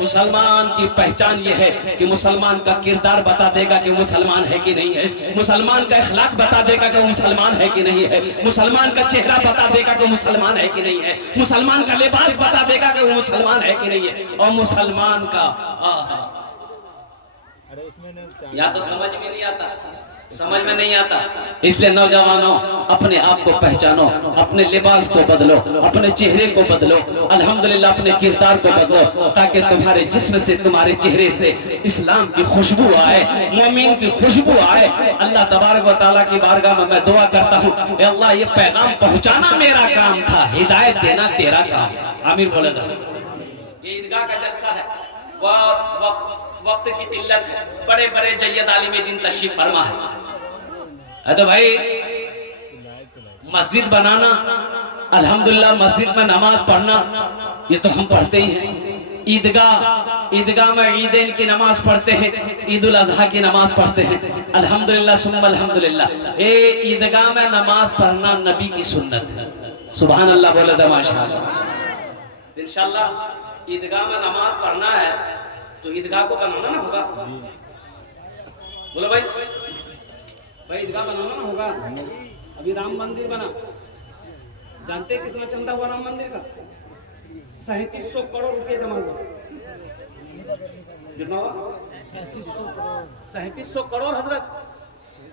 मुसलमान की पहचान ये है कि मुसलमान का किरदार बता देगा कि मुसलमान है कि नहीं है, मुसलमान का अखलाक बता देगा कि मुसलमान है कि नहीं है, मुसलमान का चेहरा बता देगा कि मुसलमान है कि नहीं है, मुसलमान का लिबास बता देगा कि वो मुसलमान है कि नहीं है। और मुसलमान का या तो समझ में नहीं आता, समझ में नहीं आता। इसलिए नौजवानों अपने आप को पहचानो, अपने लिबास को बदलो, अपने चेहरे को बदलो, अल्हम्दुलिल्लाह अपने किरदार को बदलो, ताकि तुम्हारे जिस्म से, तुम्हारे चेहरे से इस्लाम की खुशबू आए, मोमिन की खुशबू आए। अल्लाह तबारक व तआला की बारगाह में मैं दुआ करता हूँ, अल्लाह ये पैगाम पहुँचाना मेरा काम था, हिदायत देना तेरा काम है। आमीर बोले था। ये ईदगाह का जलसा है, वक्त की किल्लत है, बड़े बड़े जय्यद आलिम दीन तशरीफ फरमा है। तो भाई मस्जिद बनाना, अल्हम्दुलिल्लाह मस्जिद में नमाज पढ़ना, ये तो हम पढ़ते ही हैं। ईदगाह में ईदैन की नमाज पढ़ते हैं, ईद उल अजहा की नमाज पढ़ते हैं। अल्हम्दुलिल्लाह सुम्मा अल्हम्दुलिल्लाह। ईदगाह में नमाज पढ़ना नबी की सुन्नत है। सुभान अल्लाह बोले तो माशाअल्लाह। इंशाअल्लाह ईदगाह में नमाज पढ़ना है तो ईदगाह को बनाना ना होगा। बोलो भाई, ईदगाह बनाना ना होगा। अभी राम मंदिर बना, जानते कितना चंदा हुआ राम मंदिर का? 3700 करोड़ रुपए जमा हुआ। कितना हुआ? 3700 करोड़ हजरत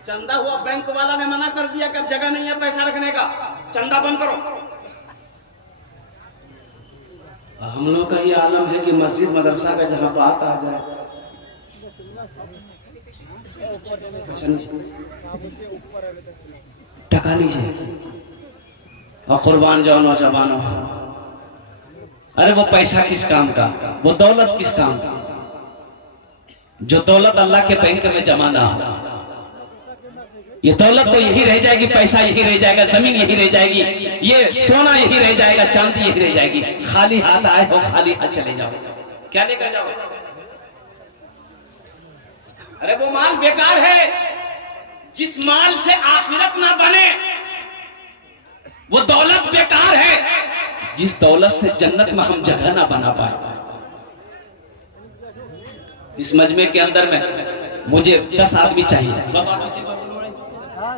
चंदा हुआ। बैंक वाला ने मना कर दिया कि अब जगह नहीं है पैसा रखने का। चंदा बंद करो। हम लोग का ये आलम है कि मस्जिद मदरसा का जहां बात आ जाए, टका लीजिए और कुर्बान जाओ नौजवानों। अरे वो पैसा किस काम का, वो दौलत किस काम का, जो दौलत अल्लाह के बैंक में जमा ना हो। ये दौलत तो यही रह जाएगी, पैसा यही रह जाएगा, जमीन यही रह जाएगी, ये सोना यही रह जाएगा, चांदी यही रह जाएगी। खाली हाथ आए हो खाली हाथ चले जाओ, क्या लेकर जाओ? अरे वो माल बेकार है जिस माल से आखिरत ना बने, वो दौलत बेकार है जिस दौलत से जन्नत में हम जगह ना बना पाए। इस मजमे के अंदर में मुझे 10 आदमी चाहिए।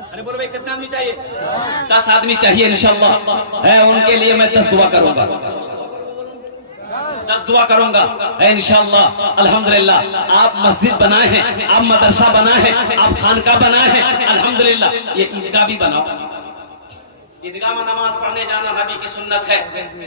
अरे बोलो भाई कितना आदमी चाहिए? 10 आदमी चाहिए इंशाअल्लाह है। उनके लिए मैं 10 दुआ करूंगा, 10 दुआ करूंगा इंशाअल्लाह। अल्हम्दुलिल्लाह आप मस्जिद बनाए हैं, आप मदरसा बनाए हैं, आप खानका बनाए हैं, अल्हम्दुलिल्लाह। ये ईदगाह भी बनाओ, ईदगाह में नमाज पढ़ने जाना नबी की सुन्नत है।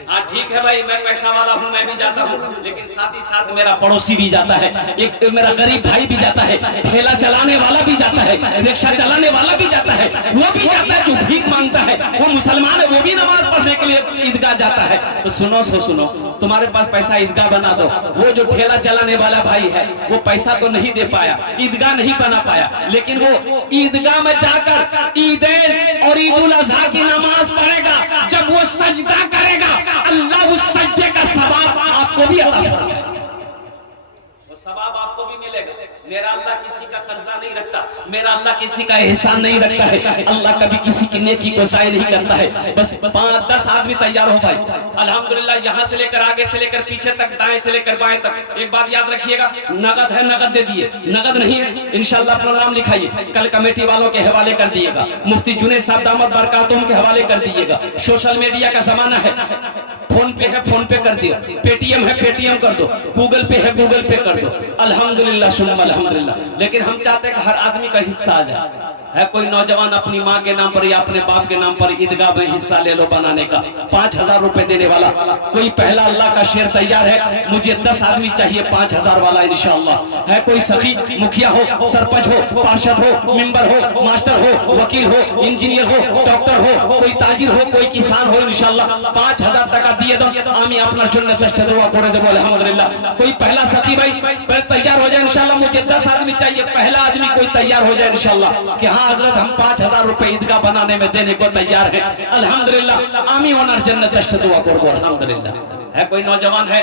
हाँ ठीक है भाई, मैं पैसा वाला हूँ, मैं भी जाता हूँ, लेकिन साथ ही साथ मेरा पड़ोसी भी जाता है, एक मेरा गरीब भाई भी जाता है, ठेला चलाने वाला भी जाता है, रिक्शा चलाने वाला भी जाता है, वो भी जाता है, जो भीख मांगता है, वो मुसलमान है, वो भी नमाज पढ़ने के लिए ईदगाह जाता है। तो सुनो सुनो, तुम्हारे पास पैसा ईदगाह बना दो। वो जो ठेला चलाने वाला भाई है वो पैसा तो नहीं दे पाया, ईदगाह नहीं बना पाया, लेकिन वो ईदगाह में जाकर ईदैन और ईद उल अजहा की नमाज पढ़ेगा। जब वो सजदा करेगा अल्लाह उस सजदे का सवाब आपको भी अता फरमाएगा, वो सवाब आपको भी मिलेगा। मेरा अल्लाह किसी का कर्जा नहीं रखता, मेरा अल्लाह किसी का एहसान नहीं रखता है, अल्लाह कभी किसी की नेकी को ज़ाय नहीं करता है। बस 5-10 आदमी तैयार हो भाई, अल्हम्दुलिल्लाह। यहाँ से लेकर आगे से लेकर पीछे तक, दाएं से लेकर बाएं तक। एक बात याद रखिएगा, नगद है नगद दे दिए, नगद नहीं है इंशाअल्लाह अपना नाम लिखाइए, कल कमेटी वालों के हवाले कर दिएगा, मुफ्ती जुनैद साहब दामद बरकातुहुम के हवाले कर दीजिएगा। सोशल मीडिया का जमाना है, फोन पे है फोन पे कर दियो, पेटीएम है पेटीएम कर दो, गूगल पे है गूगल पे कर दो। अल्हम्दुलिल्लाह सुम्मा अल्हम्दुलिल्लाह। लेकिन हम चाहते हैं कि हर आदमी का हिस्सा आ जाए। है कोई नौजवान अपनी माँ के नाम पर या अपने बाप के नाम पर ईदगाह में हिस्सा ले लो बनाने का, 5000 रुपए देने वाला कोई पहला अल्लाह का शेर तैयार है? मुझे 10 आदमी चाहिए 5000 वाला इंशाअल्लाह। है कोई सखी, मुखिया हो, सरपंच हो, पार्षद हो, मेंबर हो, मास्टर हो, वकील हो, इंजीनियर हो, डॉक्टर हो, कोई ताजिर हो, कोई किसान हो, इंशाअल्लाह 5000 টাকা দিয়ে দাও, আমি আপনার জন্য 10টা দোয়া করে দেব अल्हम्दुलिल्लाह। कोई पहला सखी भाई तैयार हो जाए इंशाअल्लाह। मुझे 10 आदमी चाहिए, पहला आदमी कोई तैयार हो जाए इंशाअल्लाह कि हाँ हजरत हम 5000 रुपए ईदगाह बनाने में देने को तैयार है अल्हम्दुलिल्लाह। आमी ओनार जन्नत 10টা দোয়া করব अल्हम्दुलिल्लाह। है कोई नौजवान है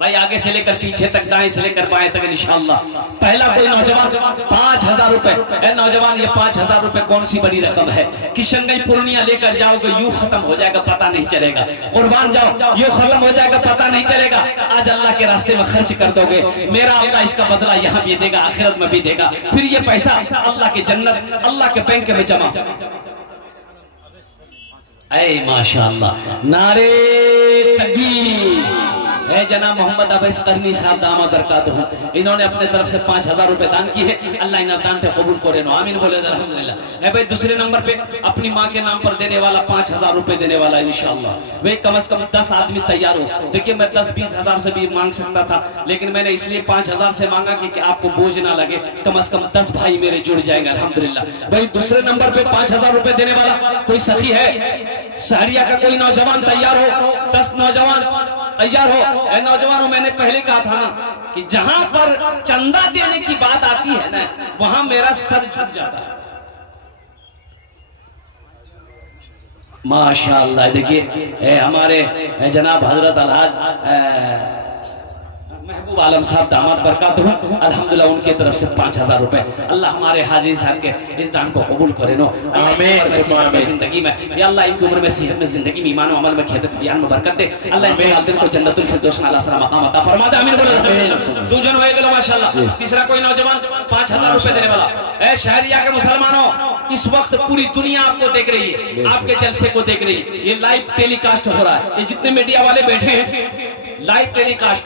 भाई, आगे से लेकर पीछे तक, दाएं से लेकर बाएं तक इंशाअल्लाह। पहला कोई नौजवान 5000 रुपए। नौजवान ये 5000 रुपए कौन सी बड़ी रकम है? किशनगंज पूर्णिया लेकर जाओगे यूं खत्म हो जाएगा, पता नहीं चलेगा। कुर्बान जाओ यूं खत्म हो जाएगा, पता नहीं चलेगा। आज अल्लाह के रास्ते में खर्च कर दोगे, मेरा अल्लाह इसका बदला यहाँ भी देगा, आखिरत में भी देगा। फिर ये पैसा अल्लाह की जन्नत, अल्लाह के बैंक में जमा। ऐ माशाअल्लाह, नारे तकबीर। जनाब मोहम्मद अवैस करनी साहब दामद बरकातुहुम, इन्होंने अपने तरफ से 5000 रुपए दान की है। अल्लाह इन दान पे कबूल करे नो, आमीन बोले अल्हम्दुलिल्लाह। है भाई दूसरे नंबर पे अपनी माँ के नाम पर देने वाला 5000 रुपए देने वाला इंशाअल्लाह। वे कम से कम 10 आदमी तैयार हो। देखिए मैं 10-20 हजार से भी मांग सकता था, लेकिन मैंने इसलिए 5000 से मांगा कि आपको बोझ ना लगे, कम से कम 10 भाई मेरे जुड़ जाएंगे अल्हम्दुलिल्लाह। भाई दूसरे नंबर पे 5000 रुपए देने वाला कोई सखी है? शहरिया का कोई नौजवान तैयार हो? 10 नौजवान तैयार हो? नौजवानों मैंने पहले कहा था ना कि जहां पर चंदा देने की बात आती है ना, वहां मेरा सर झुक जाता है। माशाअल्लाह। देखिए हमारे जनाब हजरत अलहाज महबूब आलम साहब दामद बरकातुहुम अल्हम्दुलिल्लाह, उनके तरफ से 5000 रुपए। अल्लाह हमारे हाजी साहब के इस दान को कबूल करे नो, आमीन। जिंदगी में या अल्लाह इनकी उम्र में सेहत में, जिंदगी में, ईमान और अमल में, खेत खलियान में बरकत दे। अल्लाह इन वालिदैन को जन्नतुल फिरदौस में आला मकाम अता फरमा दे, आमीन बोले। दो जन हो गए माशाअल्लाह। तीसरा कोई नौजवान 5000 रुपए देने वाला। ए शहरिया के मुसलमानों, इस वक्त पूरी दुनिया आपको देख रही है, आपके जलसे को देख रही है। ये लाइव टेलीकास्ट हो रहा है, ये जितने मीडिया वाले बैठे हैं लाइव टेलीकास्ट,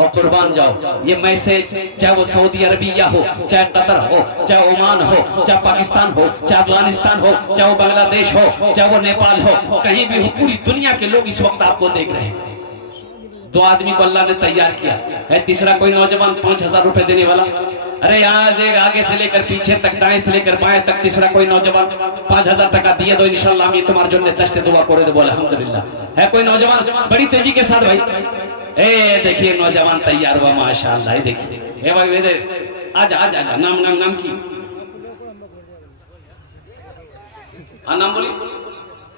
और कुर्बान जाओ। ये मैसेज चाहे वो सऊदी अरबिया हो, चाहे कतर हो, चाहे ओमान हो, चाहे पाकिस्तान हो, चाहे अफगानिस्तान हो, चाहे वो बांग्लादेश हो, चाहे वो नेपाल हो, कहीं भी हो, पूरी दुनिया के लोग इस वक्त आपको देख रहे हैं। 2 आदमी को अल्लाह ने तैयार किया है। तीसरा कोई नौजवान 5000 रुपए देने वाला, अरे यहाँ आगे से लेकर पीछे तक, दाएं से लेकर बाएं तक, तीसरा कोई नौजवान 5000 टका दिए तो इंशाल्लाह हम तुम्हारे जो दस्ट दुआ करे दे बोले अल्हम्दुलिल्लाह। है कोई नौजवान बड़ी तेजी के साथ भाई, ए देखिए नौजवान तैयार हुआ माशाअल्लाह। ये देखिए ए भाई इधर आजा आजा आजा, नाम नाम नाम की नाम बोलिए।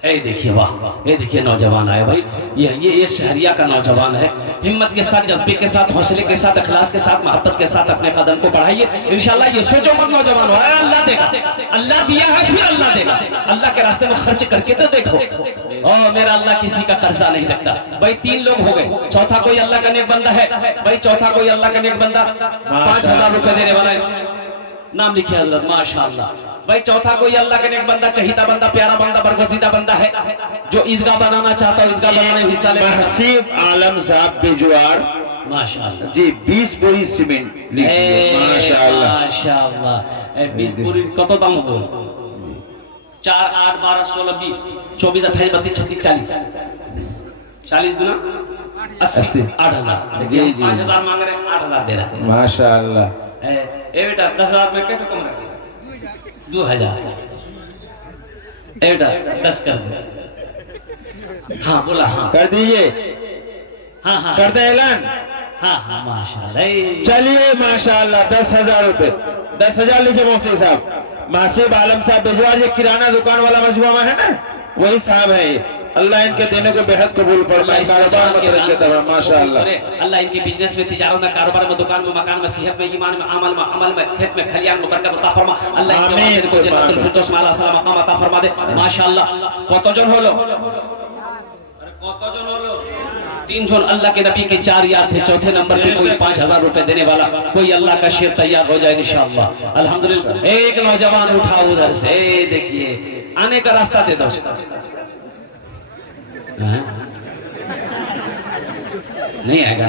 ए देखिए वाह, ये देखिए नौजवान आए भाई, ये शहरिया का नौजवान है। हिम्मत के साथ, जज्बे के साथ, हौसले के साथ, इखलास के साथ, मोहब्बत के साथ अपने कदम को बढ़ाइए इंशाल्लाह। ये सोचो मत नौजवान हो, अल्लाह देगा, अल्लाह दिया है फिर अल्लाह देगा। अल्लाह के रास्ते में खर्च करके तो देखो। ओ मेरा अल्लाह किसी का कर्जा नहीं रखता भाई। 3 लोग हो गए, चौथा कोई अल्लाह का नेक बंदा है भाई, चौथा कोई अल्लाह का नेक बंदा 5000 रुपए देने वाला है। नाम लिखिए हजरत माशाअल्लाह भाई। चौथा कोई अल्लाह का नेक बंदा, चहीता बंदा, प्यारा बंदा, बरगजीदा बंदा है जो ईदगाह बनाना चाहता है, ईदगाह बनाने में हिस्सा लेना। महसीब आलम साहब बेजुआर माशाअल्लाह जी, 20 बोरी सीमेंट माशाअल्लाह माशाअल्लाह। 20 बोरी कत दाम हो? 4 8 12 16 20 24 28 32 36 40 40 दुना 80 8000। जी जी 5000 मांग रहे, 8000 दे रहा है माशाअल्लाह। ए बेटा 10000 में क्या कम रखे? 2000। ए बेटा 10 कर दे। हाँ बोला, हाँ कर दीजिए, हाँ हाँ कर दे ऐलान। हाँ हाँ माशाअल्लाह। चलिए माशाअल्लाह 10,000 रुपए, 10,000 लिखे मुफ्ती साहब। महसीब आलम साहब बेजुआर, ये किराना दुकान वाला मजबूमा है ना, वही साहब है। अल्लाह इनके देने को बेहद कबूल फरमाए, कारोबार में तरक्की दे माशाअल्लाह। अल्लाह इनके बिजनेस में, तिजारत में, कारोबार में, दुकान में, मकान में, सेहत में, ईमान में, अमल में, खेत में, खलियान में बरकत अता फरमा। अल्लाह इनके वालिदैन को जन्नतुल फिरदौस में आला सलाम मकाम अता फरमा दे माशाअल्लाह। কতজন হলো? কতজন হলো? 3 जन। अल्लाह के नबी के 4 यार थे, चौथे नंबर पे कोई 5000 रुपए देने वाला, कोई अल्लाह का शेर तैयार हो जाए इंशाअल्लाह अल्हम्दुलिल्लाह। एक नौजवान उठा उधर से, देखिए आने का रास्ता दे दो। नहीं आएगा?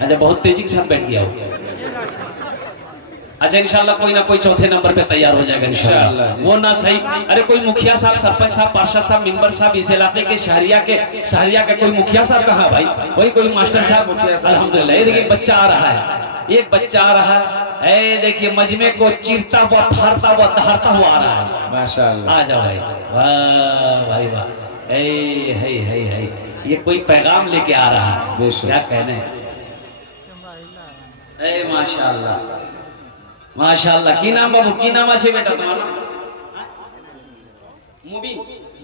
अच्छा बहुत तेजी के साथ बैठ गया हो। अच्छा इंशाल्लाह कोई ना कोई चौथे नंबर पे तैयार हो जाएगा इंशाल्लाह। वो ना सही, अरे कोई मुखिया साहब, सरपंच साहब, पार्षद साहब, मेंबर साहब, इस इलाके के शहरिया के कोई मुखिया साहब कहाँ भाई? वही कोई मास्टर साहब अल्हम्दुलिल्लाह। ये देखिए बच्चा आ रहा है, एक बच्चा आ रहा है। ए देखिए मजमे को चीरता हुआ, फाड़ता हुआ, दहाड़ता हुआ आ रहा है माशाअल्लाह। आ जाओ भाई, वाह भाई वाह। है ये कोई पैगाम लेके आ रहा है, क्या कहने। ए माशाअल्लाह माशाअल्लाह। की नाम बाबू, की नाम আছে बेटा तुम्हारा? मुबीन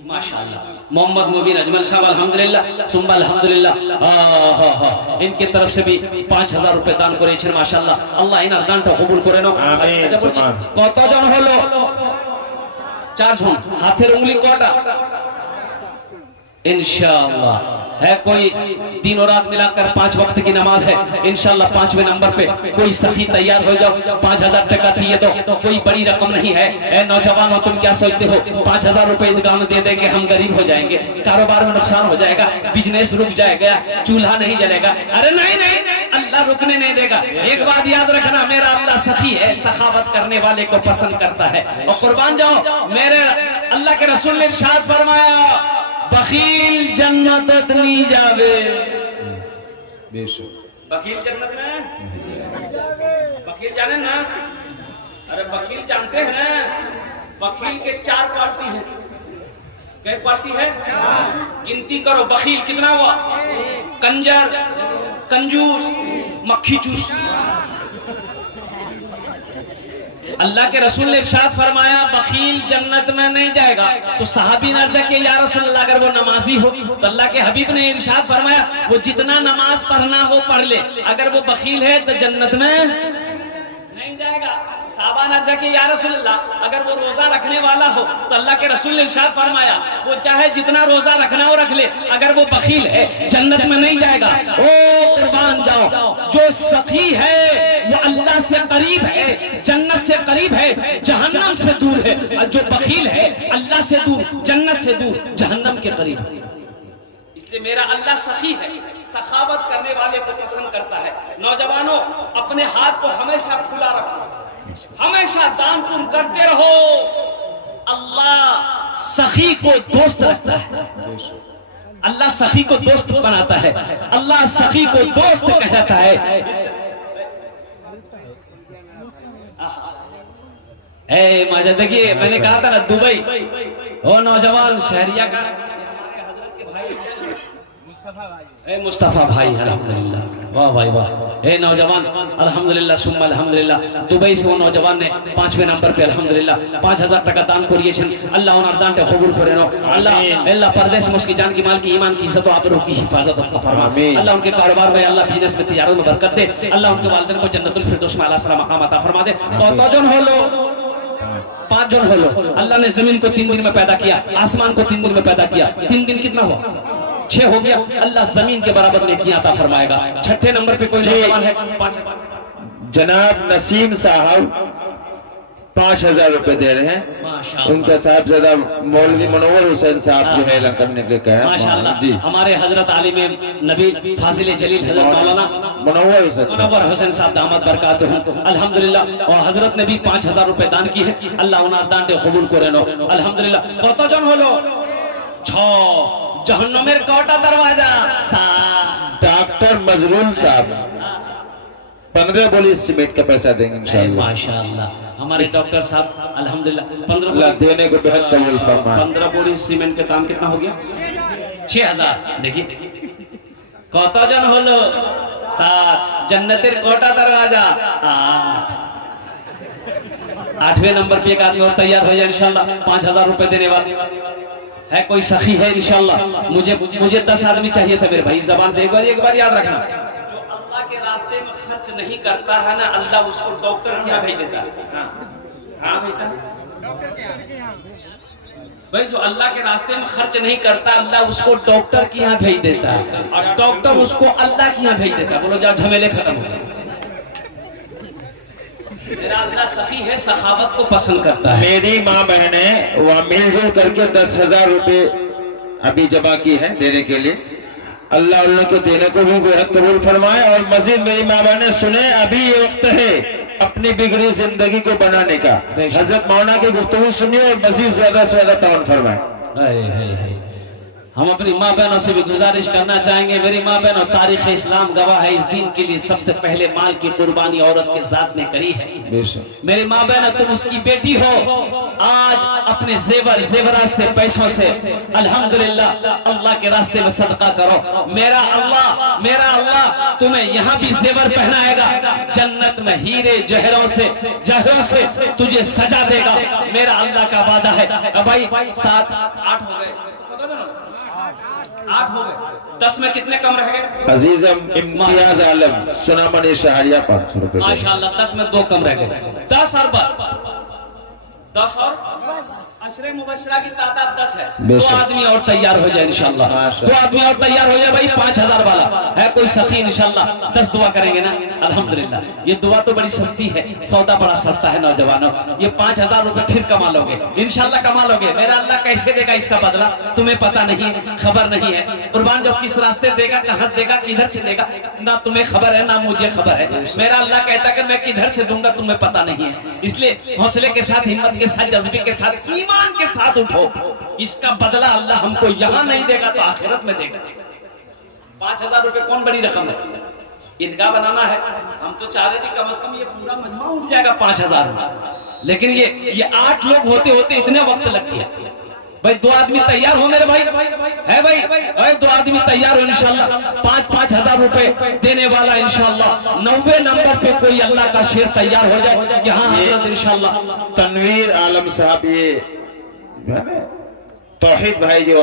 माशाअल्लाह, मोहम्मद मुबीन अजमल साहब अल्हम्दुलिल्लाह सुम्मा अल्हम्दुलिल्लाह। इनके तरफ से भी 5000 रुपए दान করেছেন মাশাআল্লাহ। আল্লাহ ইনার দানটা কবুল করে নাও আমিন। কতজন হলো? 4 জন। হাতের উंगली কয়টা? इंशाअल्लाह है कोई दिन और रात मिलाकर 5 वक्त की नमाज है इंशाअल्लाह। 5वें नंबर पे कोई सखी तैयार हो जाओ, 5000 टका दिए तो कोई बड़ी रकम नहीं है। ए नौजवान हो, तुम क्या सोचते हो 5000 रुपए ईदगाह में दे देंगे हम गरीब हो जाएंगे, कारोबार में नुकसान हो जाएगा, बिजनेस रुक जाएगा, चूल्हा नहीं जलेगा? अरे नहीं नहीं, अल्लाह रुकने नहीं देगा। एक बात याद रखना, मेरा अल्लाह सखी है, सखावत करने वाले को पसंद करता है। और कुर्बान जाओ, मेरे अल्लाह के रसूल ने इरशाद फरमाया बखील जन्नत नहीं जावे। बखील जन्नत में, बखील जाने ना? अरे बखील जानते हैं ना? बखील के 4 क्वालिटी है। क्या क्वालिटी है? गिनती करो, बखील कितना हुआ? कंजर, कंजूस, मक्खी चूस। अल्लाह के रसूल ने इरशाद फरमाया बखील जन्नत में नहीं जाएगा। तो सहाबी ने अर्ज़ किया या रसूलल्लाह अगर वो नमाजी हो? तो अल्लाह के हबीब ने इरशाद फरमाया वो जितना नमाज पढ़ना हो पढ़ ले, अगर वो बखील है तो जन्नत में नहीं जाएगा। साहबा ने अर्ज़ किया या रसूलल्लाह अगर वो रोजा रखने वाला हो? तो अल्लाह के रसूल ने इरशाद फरमाया वो चाहे जितना रोजा रखना हो रख ले, अगर वो बखील है जन्नत में नहीं जाएगा। ओ कुर्बान जाओ, जो सखी है वो अल्लाह से करीब है, जन्नत से करीब है, जहन्नम से दूर है। और जो बखील है अल्लाह से दूर, जन्नत से दूर, जहन्नम के करीब है। इसलिए मेरा अल्लाह सखी है, सखावत करने वाले को पसंद करता है। नौजवानों, अपने हाथ को हमेशा खुला रखो, हमेशा दान पुण्य करते रहो। अल्लाह सखी को दोस्त रखता है, अल्लाह सखी को दोस्त बनाता है, अल्लाह सखी को दोस्त कहता है। मजा देखिए, मैंने कहा था ना दुबई, वो नौजवान शहरिया का मुस्तफा भाई, अल्हम्दुलिल्लाह, वाह भाई वाह। नौजवान अल्हम्दुलिल्लाह सुम्मा अल्हम्दुलिल्लाह, दुबई से वो नौजवान ने 5वें नंबर पे अल्हम्दुलिल्लाह 5000 টাকা দান করিয়েছেন। আল্লাহ ওনার দানটা কবুল করে নাও। আল্লাহ আল্লাহ परदेश में उसकी जान की माल की ईमान की इज्जत और आबरू की हिफाजत अता फरमा। अल्लाह उनके कारोबार में, अल्लाह बिजनेस में, तिजारत में बरकत दे। अल्लाह उनके वालिदैन को जन्नतुल फिरदौस में आला सलाम मकाम अता फरमा दे। কতজন হলো? 5 জন হলো। अल्लाह ने जमीन को 3 दिन में पैदा किया, आसमान को 3 दिन में पैदा किया। 3 दिन कितना हुआ? 6 हो गया। अल्लाह जमीन के बराबर नेकियां अता फरमाएगा। 6ठे नंबर पे कोई नौजवान है? 5 जनाब नसीम साहब 5000 रुपए दे रहे हैं। उनका साहबजादा मौलवी मुनव्वर हुसैन साहब जो है ऐलान करने के लिए माशाअल्लाह जी। हमारे हजरत आलिम नबी फाजिल जलील हजरत मौलाना मुनव्वर हुसैन साहब दामत बरकातुहु अल्हम्दुलिल्लाह, और हजरत ने भी 5000 रुपए दान की है। अल्लाह उनार दान दे कबूल करे नो अल्हम्दुलिल्लाह। কতজন হলো? 6। जहन्नमेर कौटा दरवाजा? 7। डॉक्टर मजरूल साहब 15 बोली सीमेंट का पैसा देंगे इंशाअल्लाह। माशाअल्लाह, हमारे डॉक्टर साहब अल्हम्दुलिल्लाह 15 बोली देने को बेहद कबूल फरमाए। 15 बोली सीमेंट का दाम कितना हो गया? 6000। देखिए কতজন হলো? 7। जन्नतेर कोटा दरवाजा? 8। 8वें नंबर पे एक आदमी और तैयार हो जाए इंशाअल्लाह 5000 रुपए देने वाला है। कोई सखी है इंशाअल्लाह? मुझे 10 आदमी चाहिए थे मेरे भाई, जबान से एक बार याद रखना। जो अल्लाह के रास्ते में खर्च नहीं करता है ना, अल्लाह उसको डॉक्टर के यहाँ भेज देता है। हाँ बेटा, डॉक्टर के यहाँ भाई, जो अल्लाह के रास्ते में खर्च नहीं करता, अल्लाह उसको डॉक्टर के यहाँ भेज देता है, और डॉक्टर उसको अल्लाह के यहाँ भेज देता है। बोलो जाओ, झमेले खत्म हो गए। मेरा अल्लाह सखी है, सखावत को पसंद करता है। मेरी माँ बहने वह मिलजुल करके 10,000 रुपए अभी जमा की है देने के लिए। अल्लाह उन लोगों को देने को भी बेहद कबूल फरमाए। और मजीद मेरी माँ बहने सुने, अभी ये वक्त है अपनी बिगड़ी जिंदगी को बनाने का। हजरत मौलाना की गुफ्तगू सुनिए और मजीद ज्यादा से ज्यादा ताउन फरमाए। हम अपनी माँ बहनों से भी गुजारिश करना चाहेंगे। मेरी माँ बहनों, तारीख इस्लाम गवाह है, इस दिन के लिए सबसे पहले माल की कुर्बानी औरत के जात ने करी है। मेरी माँ बहनों, तुम उसकी बेटी हो। आज अपने जेवरात से, पैसों से अल्हम्दुलिल्लाह अल्लाह के रास्ते में सदका करो। मेरा अल्लाह तुम्हें यहाँ भी जेवर पहनाएगा, जन्नत में हीरे जहरों से तुझे सजा देगा। मेरा अल्लाह का वादा है। भाई 7 8 हो गए, 8 हो गए। 10 में कितने कम रह गए? अजीजम इम्तियाज आलम सुनामनी शहरिया 500 रुपए। माशाअल्लाह, 10 में 2 कम रह गए। 10 और बस 10 और अशरे मुबशरा की तादाद 10 है। 2 आदमी और तैयार हो जाए इंशाअल्लाह। 2 आदमी और तैयार हो जाए भाई। 5000 वाला है कोई सखी इंशाअल्लाह? 10 दुआ करेंगे ना अल्हम्दुलिल्लाह। ये दुआ तो बड़ी सस्ती है, सौदा बड़ा सस्ता है नौजवानों। ये 5000 रुपए फिर कमा लोगे इंशाअल्लाह, कमा लोगे। मेरा अल्लाह कैसे देगा इसका बदला तुम्हें पता नहीं है, खबर नहीं है। कुर्बान जब किस रास्ते देगा, कहां से देगा, किधर से देगा, ना तुम्हें खबर है ना मुझे खबर है। मेरा अल्लाह कहता है कि मैं किधर से दूंगा तुम्हें पता नहीं है। इसलिए हौसले के साथ, हिम्मत के साथ, जज्बे के साथ, ईमान के साथ उठो। इसका बदला अल्लाह हमको यहां नहीं देगा तो आखिरत में देगा। 5000 रुपए कौन बड़ी रकम है? ईदगाह बनाना है, हम तो चाह रहे थे कम से कम ये पूरा मजमा उठ जाएगा 5000 में, लेकिन ये 8 लोग होते होते इतने वक्त लग गया। भाई 2 आदमी तैयार हो मेरे भाई, है भाई 2 आदमी तैयार हो इंशाल्लाह। 5-5 हजार रुपए देने वाला इंशाल्लाह। 90 नंबर पे कोई अल्लाह का शेर तैयार हो जाए कि हाँ हजरत इंशाल्लाह। तनवीर आलम साहब, ये तौहीद भाई जो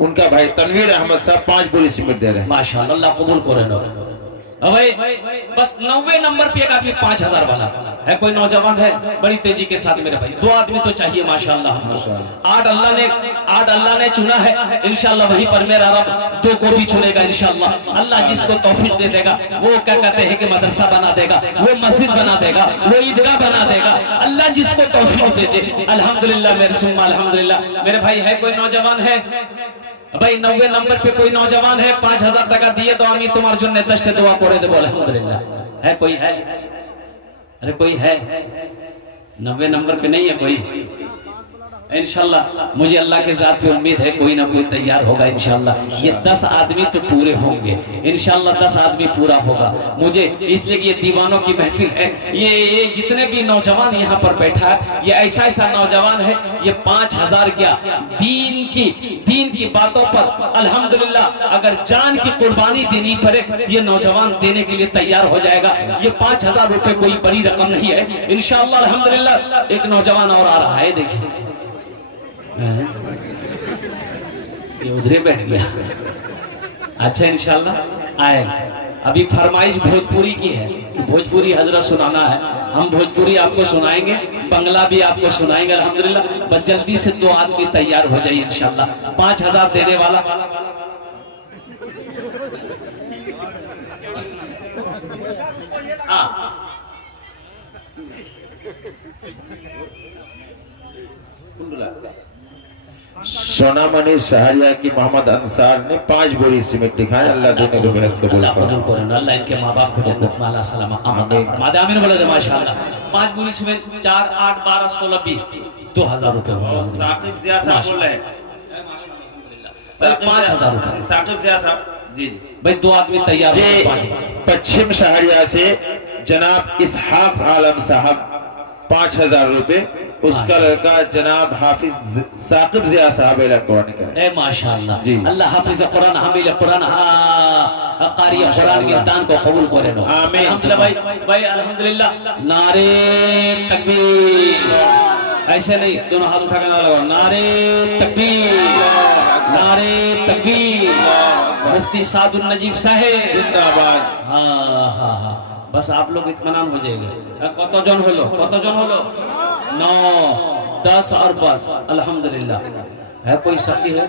उनका भाई तनवीर अहमद साहब 5 बोरी सीमेंट दे रहे हैं। माशाअल्लाह, अल्लाह कबूल करे ना। भाई बस 90 नंबर पे एक आदमी 5000 वाला है। कोई नौजवान है? बड़ी तेजी के साथ मेरे भाई 2 आदमी तो चाहिए माशाअल्लाह। 8 अल्लाह ने चुना है इंशाअल्लाह। वहीं पर मेरा रब 2 को भी चुनेगा इंशाअल्लाह। अल्लाह जिसको तौफीक दे देगा वो क्या कहते हैं कि मदरसा बना देगा, वो मस्जिद बना देगा, वो ईदगाह बना देगा। अल्लाह जिसको तौफीक दे दे अल्हम्दुलिल्लाह। मेरे सुम्मा अल्हम्दुलिल्लाह। मेरे भाई है कोई नौजवान है? भाई 90 नंबर पे कोई नौजवान है 5000 টাকা दिए तो আমি তোমার জন্য 10টা দোয়া করে দেব अल्हम्दुलिल्लाह। है कोई है? अरे कोई है? 90 नंबर पे नहीं है कोई? इंशाल्लाह मुझे अल्लाह के साथ पे उम्मीद है कोई ना कोई तैयार होगा इंशाल्लाह। ये 10 आदमी तो पूरे होंगे इंशाल्लाह, 10 आदमी पूरा होगा। मुझे इसलिए कि ये दीवानों की महफिल है, ये जितने भी नौजवान यहाँ पर बैठा है ये ऐसा ऐसा नौजवान है, ये 5000 क्या दीन की बातों पर अल्हम्दुलिल्लाह अगर जान की कुर्बानी देनी पड़े ये नौजवान देने के लिए तैयार हो जाएगा। ये 5000 रुपए कोई बड़ी रकम नहीं है इंशाल्लाह अल्हम्दुलिल्लाह। एक नौजवान और आ रहा है, देखिए ये उधरे बैठ गया। अच्छा इंशाल्लाह आएगा। अभी फरमाइश भोजपुरी की है कि भोजपुरी हजरत सुनाना है, हम भोजपुरी आपको सुनाएंगे, बंगला भी आपको सुनाएंगे अल्हम्दुलिल्लाह। बस जल्दी से 2 आदमी तैयार हो जाइए इंशाल्लाह। 5000 देने वाला हाँ सोनामणि सहरिया की मोहम्मद अंसार ने 5 बोरी सीमेंट दिखाए। अल्लाह देने को मेहनत कबूल करे, अल्लाह इनके माँ बाप को जन्नत में अल्लाह सलाम आमीन बोले माशाअल्लाह। 5 बोरी सीमेंट 4 8 12 16 20 2000 रुपए साकिब जिया साहब बोल रहे हैं। 5000 रुपए साकिब जिया साहब जी भाई 2 आदमी तैयार हो। पश्चिम सहरिया से जनाब इसहाक आलम साहब 5000 रुपए, उसका लड़का जनाब हाफिज साकिब जिया साहब ए माशाअल्लाह। अल्लाह हाफिज कुरान हामिल कुरान कारी कुरान के दान को कबूल करे नो आमीन। भाई अल्हम्दुलिल्लाह। नारे तकबीर, ऐसे नहीं दोनों हाथ उठा के ना लगाओ। नारे तकबीर, नारे तकबीर। मुफ्ती सादुल नजीब साहेब जिंदाबाद। हाँ हाँ हाँ बस आप लोग इत्मीनान हो जाएंगे। कतजन हलो 9 10 और बस अल्हम्दुलिल्लाह। है कोई सखी है?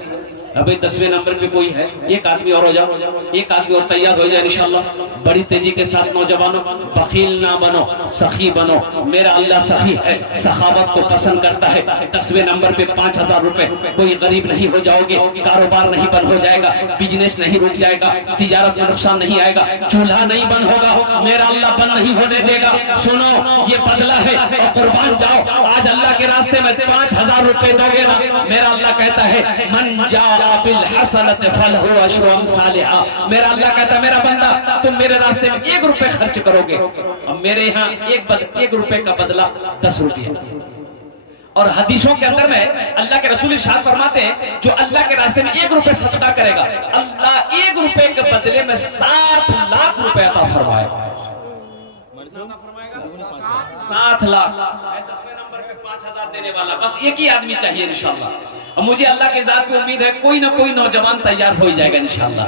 अभी 10वें नंबर पे कोई है? एक आदमी और हो जाओ, एक आदमी और तैयार हो जाए इंशाल्लाह। बड़ी तेजी के साथ नौजवानों बखील ना बनो, सखी बनो। मेरा अल्लाह सखी है, सखावत को पसंद करता है। 10वें नंबर पे 5000 रुपए। कोई गरीब नहीं हो जाओगे, कारोबार नहीं बंद हो जाएगा, बिजनेस नहीं रुक जाएगा, तिजारत में नुकसान नहीं आएगा, चूल्हा नहीं बंद होगा, मेरा अल्लाह बंद नहीं होने देगा। सुनो ये बदला है और कुर्बान जाओ। आज अल्लाह के रास्ते में 5000 रुपए दोगे ना, मेरा अल्लाह कहता है मन जा बिल हसनत फलहु अशरु अमसालिहा। मेरा अल्लाह कहता है मेरा बंदा तुम मेरे रास्ते में 1 रुपए खर्च करोगे और मेरे यहाँ 1 रुपए का बदला 10 रुपये। और हदीसों के अंदर में अल्लाह के रसूल इरशाद फरमाते हैं जो अल्लाह के रास्ते में 1 रुपए सदका करेगा अल्लाह 1 रुपए के बदले में 7 लाख रुपए अता फरमाएगा। 7 लाख। 10वें नंबर पे 5000 देने वाला बस एक ही आदमी चाहिए इंशाल्लाह। और मुझे अल्लाह के जात की उम्मीद है कोई ना कोई नौजवान तैयार हो जाएगा इंशाल्लाह।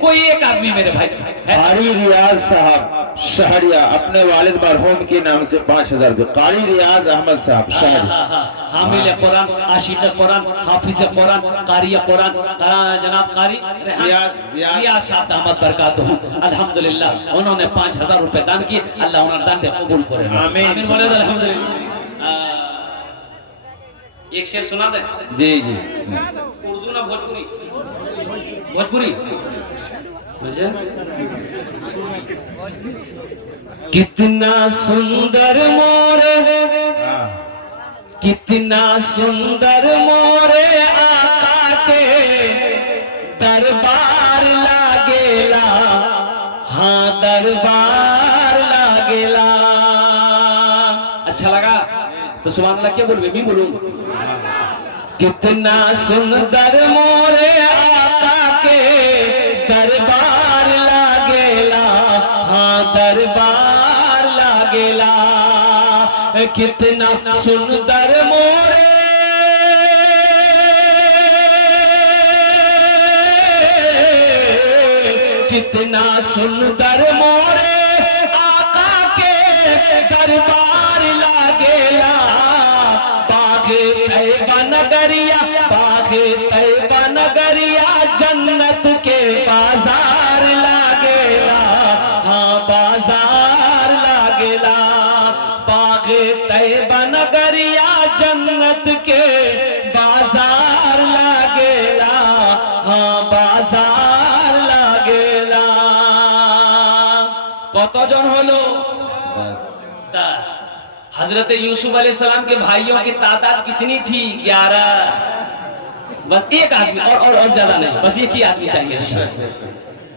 कोई एक आदमी मेरे भाई कारी रियाज साहब शहरिया अपने वालिद मरहूम के नाम से 5000 रुपए। कारी रियाज अहमद साहब शहरिया हामिल कुरान, आशिक कुरान, हाफिज कुरान, कारी कुरान, जनाब कारी रियाज साहब दामद बरकातहू अल्हम्दुलिल्लाह। उन्होंने 5000 रुपए दान किए, अल्लाह उन्हें दान कबूल करे आमीन बोले अल्हम्दुलिल्लाह। एक शेर सुना दे जी जी। उर्दू ना भोजपुरी? भोजपुरी। कितना सुंदर मोरे, कितना सुंदर मोरे आका के दरबार लागेला। हाँ दरबार लागेला। अच्छा लगा तो सुभान अल्लाह क्या बोलूं? मैं बोलूं कितना सुंदर मोरे आका के दरबार लागेला। हाँ दरबार लागेला। कितना सुंदर मोरे कितना सुंदर मोरे आका के दरबार लागेला। बागे तैयबा नगरिया, बागे तैयबा नगरिया जन्नत के बाजार लागेला। हाँ बाजार लागेला। बागे तैयबा नगरिया जन्नत के बाजार लागेला। कतजन हलो 10 10। हजरत यूसुफ अलैहिस्सलाम के भाइयों की तादाद कितनी थी? 11। बस एक आदमी और ज्यादा नहीं, बस एक ही आदमी चाहिए।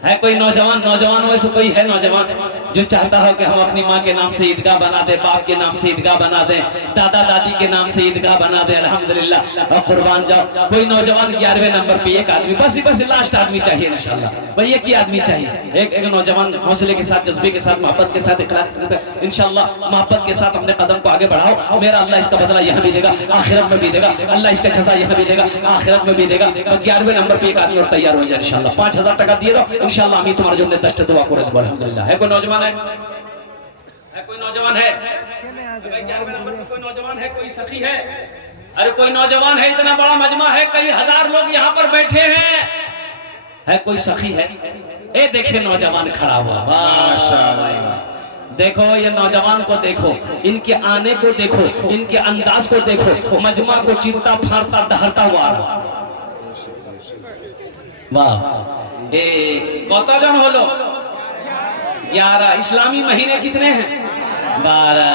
है कोई नौजवान में से कोई है नौजवान जो चाहता हो कि हम अपनी माँ के नाम से ईदगाह बना दे, बाप के नाम से ईदगाह बना दे, दादा दादी के नाम से ईदगाह बना दे? अल्हम्दुलिल्लाह, और कुर्बान जाओ। कोई नौजवान 11वें नंबर पे एक आदमी, बस लास्ट आदमी चाहिए इंशाल्लाह। भाई एक ही आदमी चाहिए, एक नौजवान हौसले के साथ, जज्बे के साथ, मोहब्बत के साथ, इखलास के साथ इंशाल्लाह मोहब्बत के साथ अपने कदम को आगे बढ़ाओ। मेरा अल्लाह इसका बदला यहाँ भी देगा, आखिरत में भी देगा। अल्लाह इसका जज़ा यहाँ भी देगा, आखिरत में भी देगा। 11वें नंबर पे एक आदमी और तैयार हो जाए इंशाल्लाह। 5000 টাকা দিয়ে দাও इंशाल्लाह। আমি তোমার জন্য 10টা দোয়া করে দেব আলহামদুলিল্লাহ। है कोई नौजवान है कोई नौजवान है? 11वें नंबर पे कोई नौजवान है, कोई सखी है? अरे कोई नौजवान है? इतना बड़ा मजमा है, कई हजार लोग यहाँ पर बैठे हैं, है कोई सखी है? ए देखिए नौजवान खड़ा हुआ, माशाअल्लाह। देखो ये नौजवान को देखो, इनके आने को देखो, इनके अंदाज को देखो, मजमा को चिंता फाड़ता दहरता हुआ। वाह। कतजन हलो? 11। इस्लामी महीने कितने हैं? 12।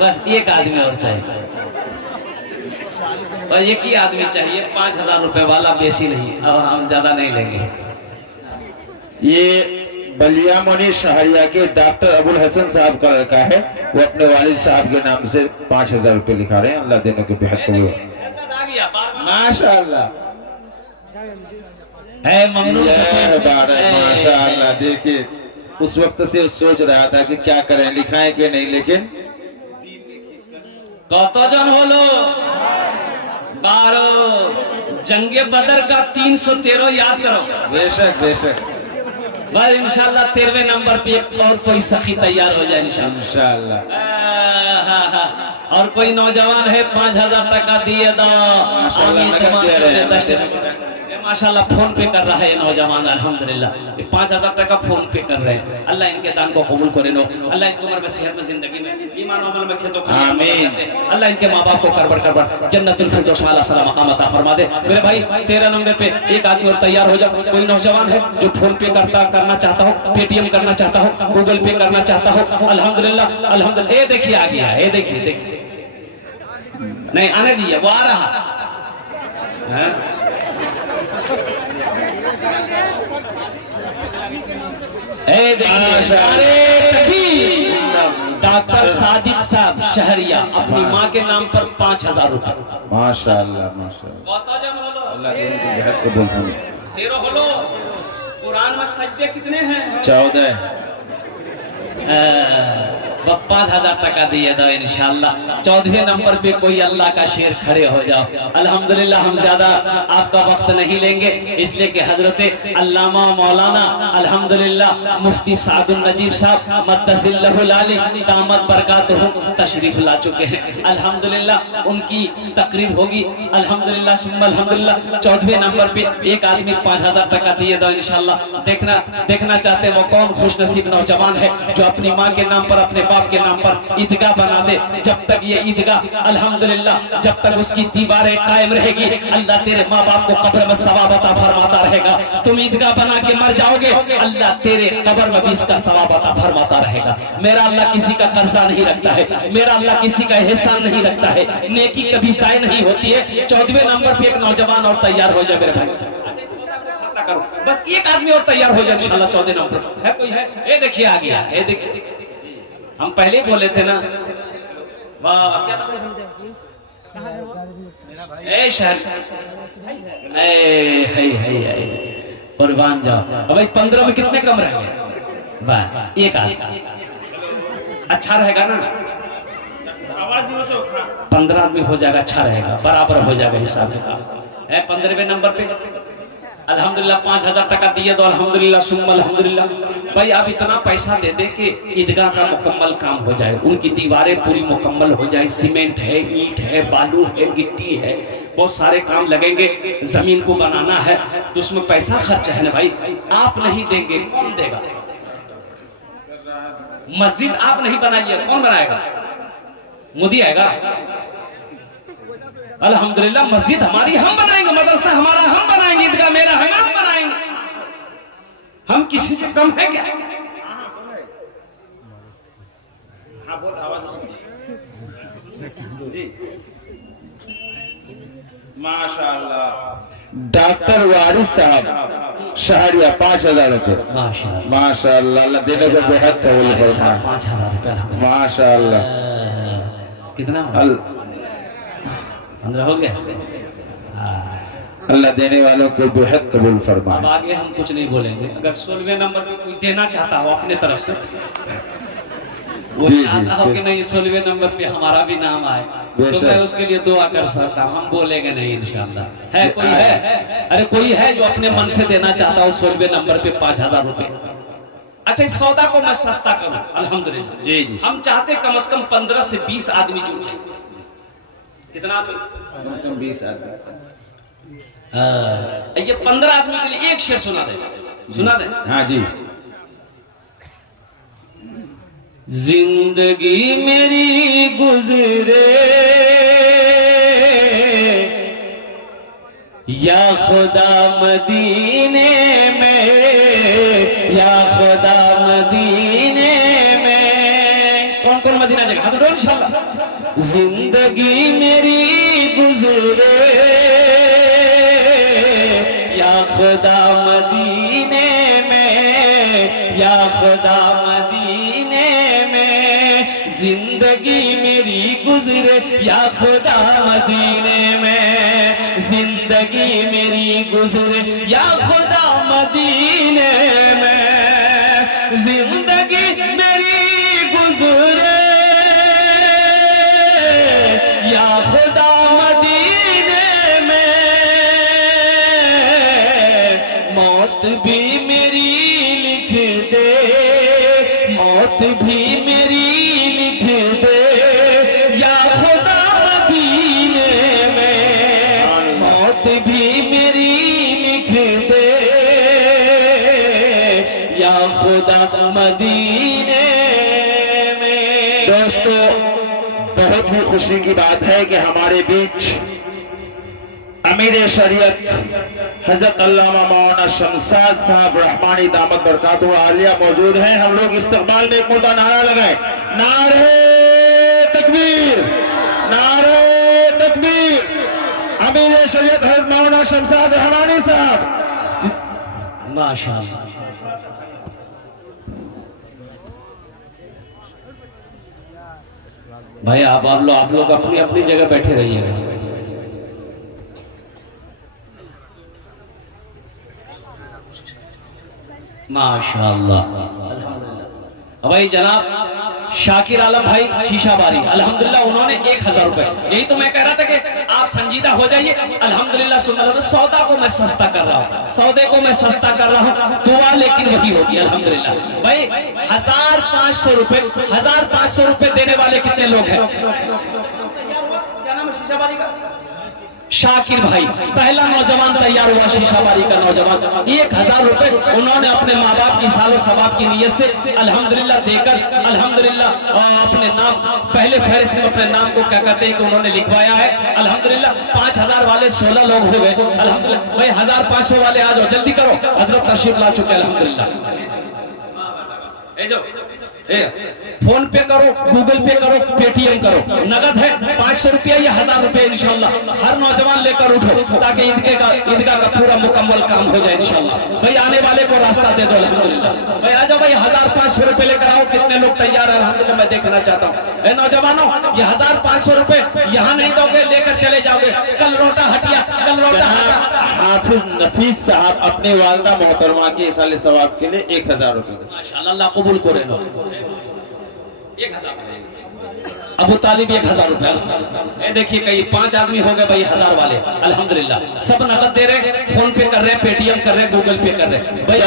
बस एक आदमी और चाहिए, और एक ही आदमी चाहिए। 5000 रुपए वाला, बेसी नहीं, अब हम ज्यादा नहीं लेंगे। ये बलिया मोनी शहरिया के डॉक्टर अबुल हसन साहब का लड़का है, वो अपने वालिद साहब के नाम से 5000 रुपए लिखा रहे हैं। अल्लाह देने के बेहद कबूल। माशाअल्लाह है ममनून माशाअल्लाह। देखिए उस वक्त से सोच रहा था कि क्या करें, लिखाएं कि नहीं, लेकिन कतजन हलो? 12। जंगे बदर का 313 याद करो। बेशक बेशक। बस इंशाल्लाह 13वें नंबर पे एक और कोई सखी तैयार हो जाए इंशाल्लाह। और कोई नौजवान है? 5000 टाका दिए दो। माशाल्लाह फोन पे कर रहा है ये नौजवान, अल्हम्दुलिल्लाह 5000 टाका फोन पे कर रहे हैं। अल्लाह इनके दान को कबूल करे नो, अल्लाह इनकी उम्र में, सेहत में, जिंदगी में, ईमान और अमल में खेतों आमीन। अल्लाह इनके माँ बाप को करबर जन्नतुल फिरदौस में अल्लाह मकाम अता फरमा दे। मेरे भाई 13 नंबर पे एक आदमी और तैयार हो जाओ। कोई नौजवान है जो फोन पे करना चाहता हो, पेटीएम करना चाहता हो, गूगल पे करना चाहता हो? अल्हम्दुलिल्लाह अल्हम्दुलिल्लाह। ये देखिए आ गया, ये देखिए नहीं आने दिया, वो आ रहा है। डॉक्टर सादिक साहब शहरिया अपनी माँ के नाम पर 5000 रुपए। माशाअल्लाह माशाअल्लाह। अल्लाह देने के बेहद कबूल फरमाए। 13 हलो। कुरान में सजदे कितने हैं? 14। 5000 टाका दिए दो इंशाल्लाह। 14वें नंबर पे कोई अल्लाह का शेर खड़े हो जाओ। अल्हम्दुलिल्लाह हम ज्यादा आपका वक्त नहीं लेंगे, इसलिए कि हजरत अल्लामा मौलाना अल्हम्दुलिल्लाह मुफ्ती सादुल नजीब साहब मद्दसिल्लहुल आली दामत बरकातुहु तशरीफ ला चुके हैं। अल्हम्दुलिल्लाह उनकी तकरीर होगी। अल्हम्दुलिल्लाह सुम्मा अल्हम्दुलिल्लाह। 14वें नंबर पे एक आदमी 5000 टाका दिए दो इंशाल्लाह। देखना चाहते वो कौन खुशनसीब नौजवान है जो अपनी माँ के नाम पर, अपने बाप के नाम पर ईदगाह बना दे। जब तक ये ईदगाह अल्हम्दुलिल्लाह, जब तक उसकी दीवारें कायम रहेगी, अल्लाह तेरे माँ बाप को कब्र में सवाब अता फरमाता रहेगा। तुम ईदगाह बना के मर जाओगे, अल्लाह तेरे कब्र में भी इसका सवाब अता फरमाता रहेगा। मेरा अल्लाह किसी का कर्जा नहीं रखता है, मेरा अल्लाह किसी का एहसान नहीं रखता है, नेकी कभी ज़ाय नहीं होती है। 14वें नंबर पे एक नौजवान और तैयार हो जाए मेरे भाई। करो बस एक आदमी और तैयार हो जाए इंशाल्लाह। 14 नंबर है कोई है? ये देखिए आ गया, ये देखिए हम पहले बोले थे ना। वाह क्या ए शहर कुर्बान जाओ। अब 15 में कितने कम रह गए? बस एक आदमी अच्छा रहेगा ना। 15 आदमी हो जाएगा, अच्छा रहेगा, बराबर हो जाएगा हिसाब किताब। है 15वें नंबर पे अल्हम्दुलिल्लाह 5000 टाका दिए तो अल्हम्दुलिल्लाह सुम्मा अल्हम्दुलिल्लाह। भाई आप इतना पैसा दे दे कि ईदगाह का मुकम्मल काम हो जाए, उनकी दीवारें पूरी मुकम्मल हो जाए। सीमेंट है, ईंट है, बालू है, गिट्टी है, बहुत सारे काम लगेंगे। जमीन को बनाना है तो उसमें पैसा खर्च है ना भाई। आप नहीं देंगे कौन देगा? मस्जिद आप नहीं बनाइए कौन बनाएगा? मोदी आएगा? अल्हम्दुलिल्लाह मस्जिद हमारी हम बनाएंगे, मदरसा हमारा हम बनाएंगे, ईदगाह मेरा है हम बनाएंगे। हम किसी से कम है क्या? हाँ बोल आवाज जी माशाअल्लाह। डॉक्टर वारिस साहब शहरिया 5,000 रुपए। माशाल्लाह माशाअल्लाह, अल्लाह देने को बेहद कबूल फरमाए। 5,000 रुपया माशाअल्लाह, कितना अल- 15 हो गया। अल्लाह देने वालों को बेहद कबूल अब फरमाए। आगे हम कुछ नहीं बोलेंगे। अगर 16वें नंबर पे कोई देना चाहता हो अपने तरफ से, वो जी, चाहता हो जी। कि नहीं 16वें नंबर पे हमारा भी नाम आए, तो बेशक। मैं उसके लिए दुआ कर सकता हूँ। हम बोलेंगे नहीं इंशाल्लाह। है कोई है? अरे कोई है जो अपने मन से देना चाहता हो 16वें नंबर पे 5,000 रुपए? अच्छा, इस सौदा को मैं सस्ता करूं अल्हम्दुलिल्लाह। जी जी हम चाहते कम से कम 15 से 20 आदमी जुटे। कितना आदमी? 20 आदमी। ये 15 आदमी के लिए एक शेर सुना दे, सुना दे। हाँ जी। जिंदगी मेरी गुजरे या खुदा मदीने में, या खुदा मदीने में। कौन कौन मदीना जाएगा? हाथ उठाओ इंशाल्लाह। जिंदगी मेरी गुजरे या खुदा मदीने में, या खुदा मदीने में। जिंदगी मेरी गुजरे या खुदा मदीने में, जिंदगी मेरी गुजरे या खुदा मदीने में। जिंदगी मेरी गुजरे या खुदा मदीने में। मौत भी मेरी लिख दे, मौत भी मेरी लिख दे या खुदा मदीने में। मौत भी मेरी लिख दे या खुदा मदीने में। दोस्तों, बहुत ही खुशी की बात है कि हमारे बीच अमीर शरीयत हजरत अल्लामा मौलाना शमशाद साहब रहमानी दामत बरकातुहू आलिया मौजूद हैं। हम लोग इस्तकबाल में एक मुद्दा नारा लगाए, नारे तकबीर, नारे तकबीर। अमीर शरीयत हजरत मौलाना शमशाद रहमानी साहब। माशाअल्लाह। भाई आप लोग अपनी अपनी जगह बैठे रहिएगा। माशाअल्लाह। भाई जनाब शाकिर आलम भाई शीशाबारी अल्हम्दुलिल्लाह, उन्होंने 1,000 रुपए। यही तो मैं कह रहा था कि आप संजीदा हो जाइए। अल्हम्दुलिल्लाह सुन्नत, सौदा को मैं सस्ता कर रहा हूँ, सौदे को मैं सस्ता कर रहा हूँ। दुआ लेकिन वही होगी अल्हम्दुलिल्लाह। भाई 1,500 रुपए, 1,500 रुपए देने वाले कितने लोग हैं? क्या नाम है शीशाबारी का? शाकिर भाई, पहला नौजवान तैयार हुआ शीशाबारी का नौजवान। 1,000 रुपए उन्होंने अपने माँ बाप की सालों सवाब की नीयत से अल्हम्दुलिल्लाह देकर अल्हम्दुलिल्लाह अपने नाम पहले फहरिस्त में अपने नाम को क्या कहते हैं कि उन्होंने लिखवाया है अल्हम्दुलिल्लाह। 5,000 वाले 16 लोग हो गए अल्हम्दुलिल्लाह। भाई 1,500 वाले आ जाओ, जल्दी करो, हजरत तशरीफ ला चुके अल्हम्दुलिल्लाह। फोन पे करो, गूगल पे करो, पेटीएम करो, नगद है 500 रुपया या 1,000 रुपया इंशाल्लाह। हर नौजवान लेकर उठो ताकि ईदगाह का पूरा मुकम्मल काम हो जाए इंशाल्लाह। भाई आने वाले को रास्ता दे दो अल्हम्दुलिल्लाह। भाई आ जाओ भाई, 1,500 रुपए लेकर आओ। कितने लोग तैयार है अल्हम्दुलिल्लाह, मैं देखना चाहता हूँ। नौजवानों, ये 1,500 रुपए यहाँ नहीं दोगे, लेकर चले जाओगे कल रोटा हटिया, कल रोटा हटिया। हाफिज नफीस साहब अपने वालदा मोहतरमा के साले सवाब के लिए 1,000 रुपए। माशाअल्लाह, अल्लाह कबूल करे। 1,000 अबू तालिब 1,000 रुपए। देखिए कई 5 आदमी हो गए भाई 1,000 वाले अल्हम्दुलिल्लाह। सब नकद दे रहे, फोन पे कर रहे, पेटीएम कर रहे, गूगल पे कर रहे। भाई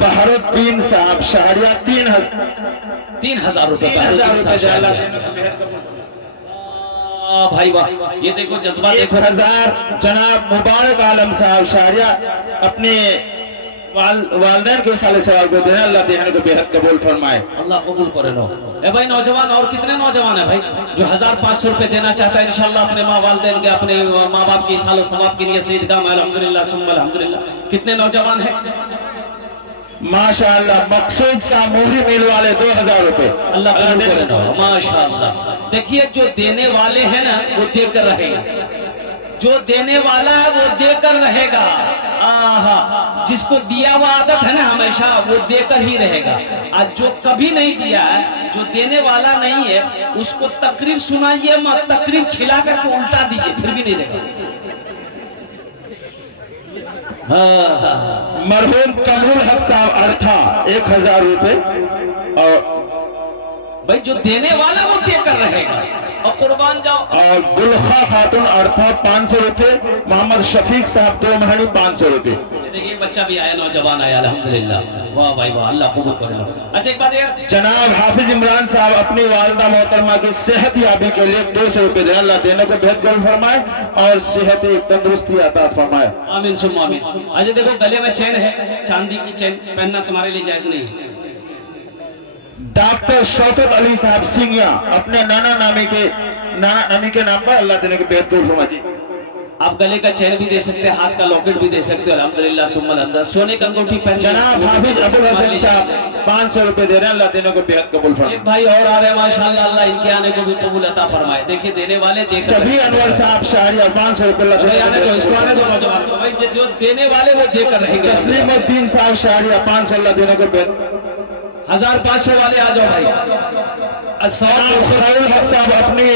बहरुद्दीन साहब शहरिया 3,000 रुपए। भाई वाह, ये देखो जज्बा देखो। 1,000 जनाब मुबारक आलम साहब शहरिया अपने वालदैन के साले सवाल को देना, अल्लाह देने को बेहद कबूल फरमाए। अल्लाह कबूल करे। नो ए भाई नौजवान, और कितने नौजवान है भाई जो 1,500 रुपए देना चाहता है इंशाल्लाह अपने माँ वालदैन के, अपने माँ बाप की सालों सवाब के लिए ईदगाह में अल्हम्दुलिल्लाह सुम्मा अल्हम्दुलिल्लाह। कितने नौजवान है? माशाअल्लाह मकसूद साहब मूरी मिल वाले 2000 रुपए। अल्लाह कबूल करे ना, माशाअल्लाह। देखिए जो देने वाले हैं ना वो देकर रहेगा, जो देने वाला है वो देकर रहेगा। आहा, जिसको दिया हुआ आदत है ना हमेशा वो देकर ही रहेगा। आज जो कभी नहीं दिया है, जो देने वाला नहीं है, उसको तकरीर सुनाइए मत, तकरीर खिला करके उल्टा दीजिए फिर भी नहीं देगा। मरहूम कमरुल हक साहब अरठा 1000 रुपए। और भाई जो देने वाला वो देकर रहेगा और कुर्बान जाओ। और गुलखा खातून अरठा 500 रुपए। मोहम्मद शफीक साहब 2 महनी 500 रुपए। देखिए बच्चा भी आया, नौजवान आया, अल्हम्दुलिल्लाह, वाह भाई वाह, अल्लाह कबूल करे। अच्छा एक बात यार, जनाब हाफिज इमरान साहब अपनी वालिदा मोहतरमा की सेहत याबी के लिए 200 रुपए दे। अल्लाह देने को बेहद कबूल फरमाए और सेहत तंदुरुस्ती अता फरमाए। आमीन सुम्मा आमीन। अच्छा देखो गले में चेन है, चांदी की चेन पहनना तुम्हारे लिए जायज नहीं है। डॉक्टर शौकत अली साहब सिंगिया अपने नाना नामी के नाम पर अल्लाह देने को बेहद कबूल फरमाए। आप गले का चैन भी दे सकते हैं, हाथ का लॉकेट भी दे सकते हो, अल्हम्दुलिल्लाह सुम्मा अल्हम्दुलिल्लाह। सोने का अंगूठी पहन। जनाब हाफिज अबुल हसन साहब 500 रुपए दे रहे हैं। अल्लाह देने को बेहद कबूल फरमाए। एक भाई और आ रहे हैं माशाअल्लाह, अल्लाह इनके आने को भी कबूल अता फरमाए। देखिए देने वाले देकर सभी अनवर साहब शाहरिया 500 रुपए आने दो, इसको आने दो नौजवान को। भाई जो देने वाले वो देकर रहेंगे। तस्लीमुद्दीन साहब शाहरिया 500 अल्लाह देने को बेहद। 1500 वाले आ जाओ भाई। साहब अपनी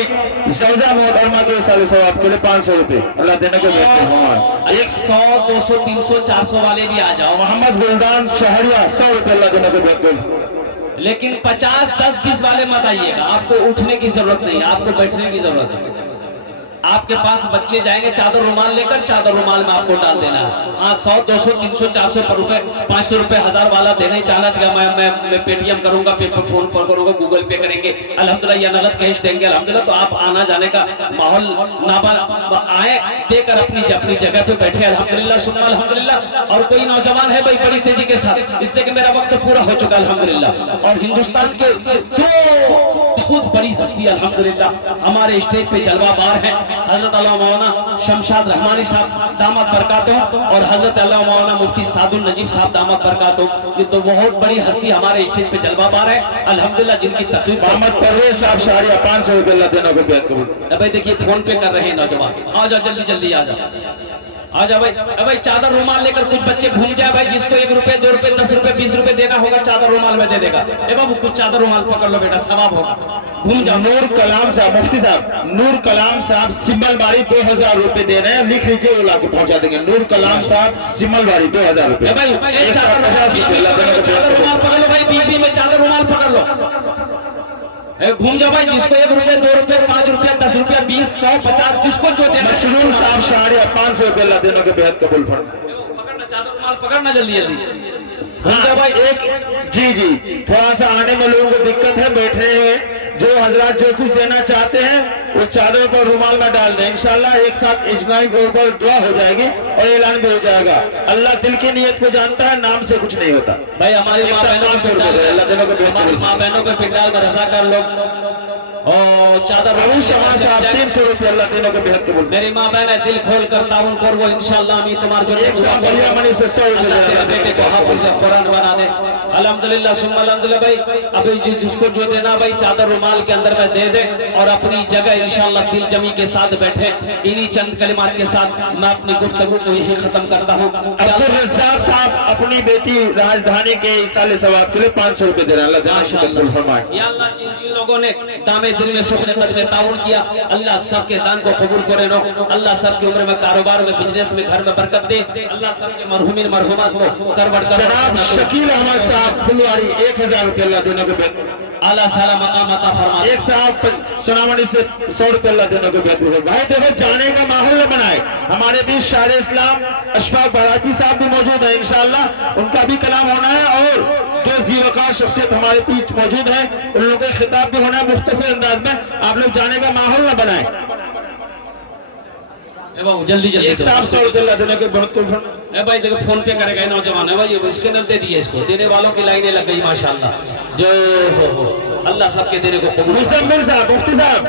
जौजा मोहतरमा के साले सवाब के लिए 500 रुपए अल्लाह देने को बेहद फरमाए। 100 200 300 400 वाले भी आ जाओ। मोहम्मद गुलदान शहरिया 100 रुपए अल्लाह देने को बेहद कबूल। लेकिन 50 10 20 वाले मत आइएगा, आपको उठने की जरूरत नहीं है, आपको बैठने की जरूरत है। आपके पास बच्चे जाएंगे चादर रुमाल लेकर, चादर रुमाल में आपको डाल देना है। हाँ 100 200 300 400 पर रुपए 500 रुपए 1000 वाला देने चाहना था, मैं पेटीएम करूंगा, फोन पर करूंगा, गूगल पे करेंगे अल्हम्दुलिल्लाह, या नगद कैश देंगे अल्हम्दुलिल्लाह। तो आप आना जाने का माहौल ना आए, देकर अपनी जगह पे बैठे अल्हम्दुलिल्लाह सुन्ना अल्हम्दुलिल्लाह। और कोई नौजवान है भाई बड़ी तेजी के साथ, इसलिए कि मेरा वक्त पूरा हो चुका अल्हम्दुलिल्लाह। और हिंदुस्तान के दो बहुत बड़ी हस्ती अल्हम्दुलिल्लाह हमारे स्टेज पे जलवाबार हैं, हजरत अल्लाह मौलाना शमशाद रहमानी साहब दामद बरकातुहू और हजरत अल्लाह मौलाना मुफ्ती सादुल नजीब साहब दामद बरकातुहू। ये तो बहुत बड़ी हस्ती हमारे स्टेज पे जलवाबार है अल्हम्दुलिल्लाह, जिनकी तकरीर। मोहम्मद परवेज साहब शाहरिया 500 रुपए अल्लाह देने को बेहद कबूल। भाई देखिए फोन पे कर रहे हैं नौजवान, आ जाओ जल्दी जल्दी आ जाओ, आ जाओ भाई। भाई चादर रुमाल लेकर कुछ बच्चे घूम जाए भाई, जिसको 1 रुपए 2 रुपए 10 रुपए 20 रुपए देना होगा चादर रुमाल में दे देगा। ए बाबू कुछ चादर रुमाल पकड़ लो बेटा, सवाब होगा, घूम जाओ। नूर कलाम साहब मुफ्ती साहब नूर कलाम साहब सिमल बाड़ी 2000 रुपए दे रहे हैं, लिख लीजिए वो लाके पहुंचा देंगे। नूर कलाम साहब सिमल बाड़ी 2000 रुपए। भाई चादर रुमाल पकड़ लो भाई, बीबी में चादर रुमाल पकड़ लो, घूम जाओ भाई। जिसको 1 रुपए 2 रुपए 5 रुपए 10 रुपए 20 100 50 जिसको जो देना। मशरूम साहब शाहरिया 500 रुपए अल्लाह देने को बेहद कबूल फरमाए। पकड़ना चादर रुमाल पकड़ना जल्दी जल्दी। हाँ भाई एक जी थोड़ा सा आने में लोगों को दिक्कत है, बैठने में जो हजरात जो कुछ देना चाहते हैं वो चादर पर रुमाल में डाल दें, इंशाल्लाह एक साथ इज्माई तौर पर दुआ हो जाएगी और ऐलान भी हो जाएगा। अल्लाह दिल की नीयत को जानता है, नाम से कुछ नहीं होता। भाई हमारी माँ बहनों के पिंडाल में रजा कर लोग और चादर अबू शमा साहब 300 रुपए अल्लाह देने को बेहद कबूल। मेरी माँ बहन है, दिल खोल कर ताउन कर वो इंशाल्लाह हम तुम्हारे जो मनी से 100 रुपए बेटे को हाफिज़ कुरान बना दे अल्हम्दुलिल्लाह सुम्मा अल्हम्दुलिल्लाह। भाई अभी जिसको जो देना भाई चादर रुमाल के अंदर में दे दे और अपनी जगह इंशाल्लाह दिल जमी के साथ बैठे। इन्हीं चंद कलिमात के साथ मैं अपनी गुफ्तगू को यही खत्म करता हूँ। अब्दुल रज़्ज़ाक साहब अपनी बेटी राजधानी के इसाले सवाब के लिए 500 रुपए दे रहे हैं, अल्लाह फरमाए। या अल्लाह जिन लोगों ने दामे दिल में सुख नेमत में ताउन किया, अल्लाह सबके दान को कबूल करे नो, अल्लाह सबकी उम्र में कारोबार में बिजनेस में घर में बरकत दे, अल्लाह सबके मरहुमीन मरहुमात को करवट कर। जनाब शकील अहमद साहब फुलवारी 1000 रुपए अल्लाह देने को बेहद आला साला मकाम अता फरमा। एक साहब सोनामणि से 100 रुपए अल्लाह देने को बेहतर। भाई देखो जाने का माहौल न बनाए, हमारे बीच शायर इस्लाम अशफाक बराची साहब भी मौजूद है, इंशाअल्लाह उनका भी कलाम होना है और जो जीवकार शख्सियत हमारे बीच मौजूद है उन लोगों का खिताब भी होना है मुख्तसर अंदाज में। आप लोग जाने का माहौल न बनाए। जल्दी जल्दी एक साहब 100 रुपए अल्लाह देने को बहुत। भाई देखो फोन पे करेगा नौजवान है भाई, इसके नजर दे दिए, इसको देने वालों की लाइनें लग गई माशाल्लाह। जो हो अल्लाह सबके देने को कबूल। मुसम्मिल साहब मुफ्ती साहब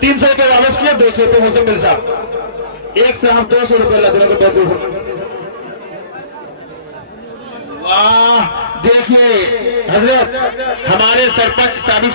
300 रुपए वापस किया, 200 रुपए मुसम्मिल साहब। एक साहब 200 रुपए अल्लाह देने को बेहतर। हजरत हमारे सरपंच साबिक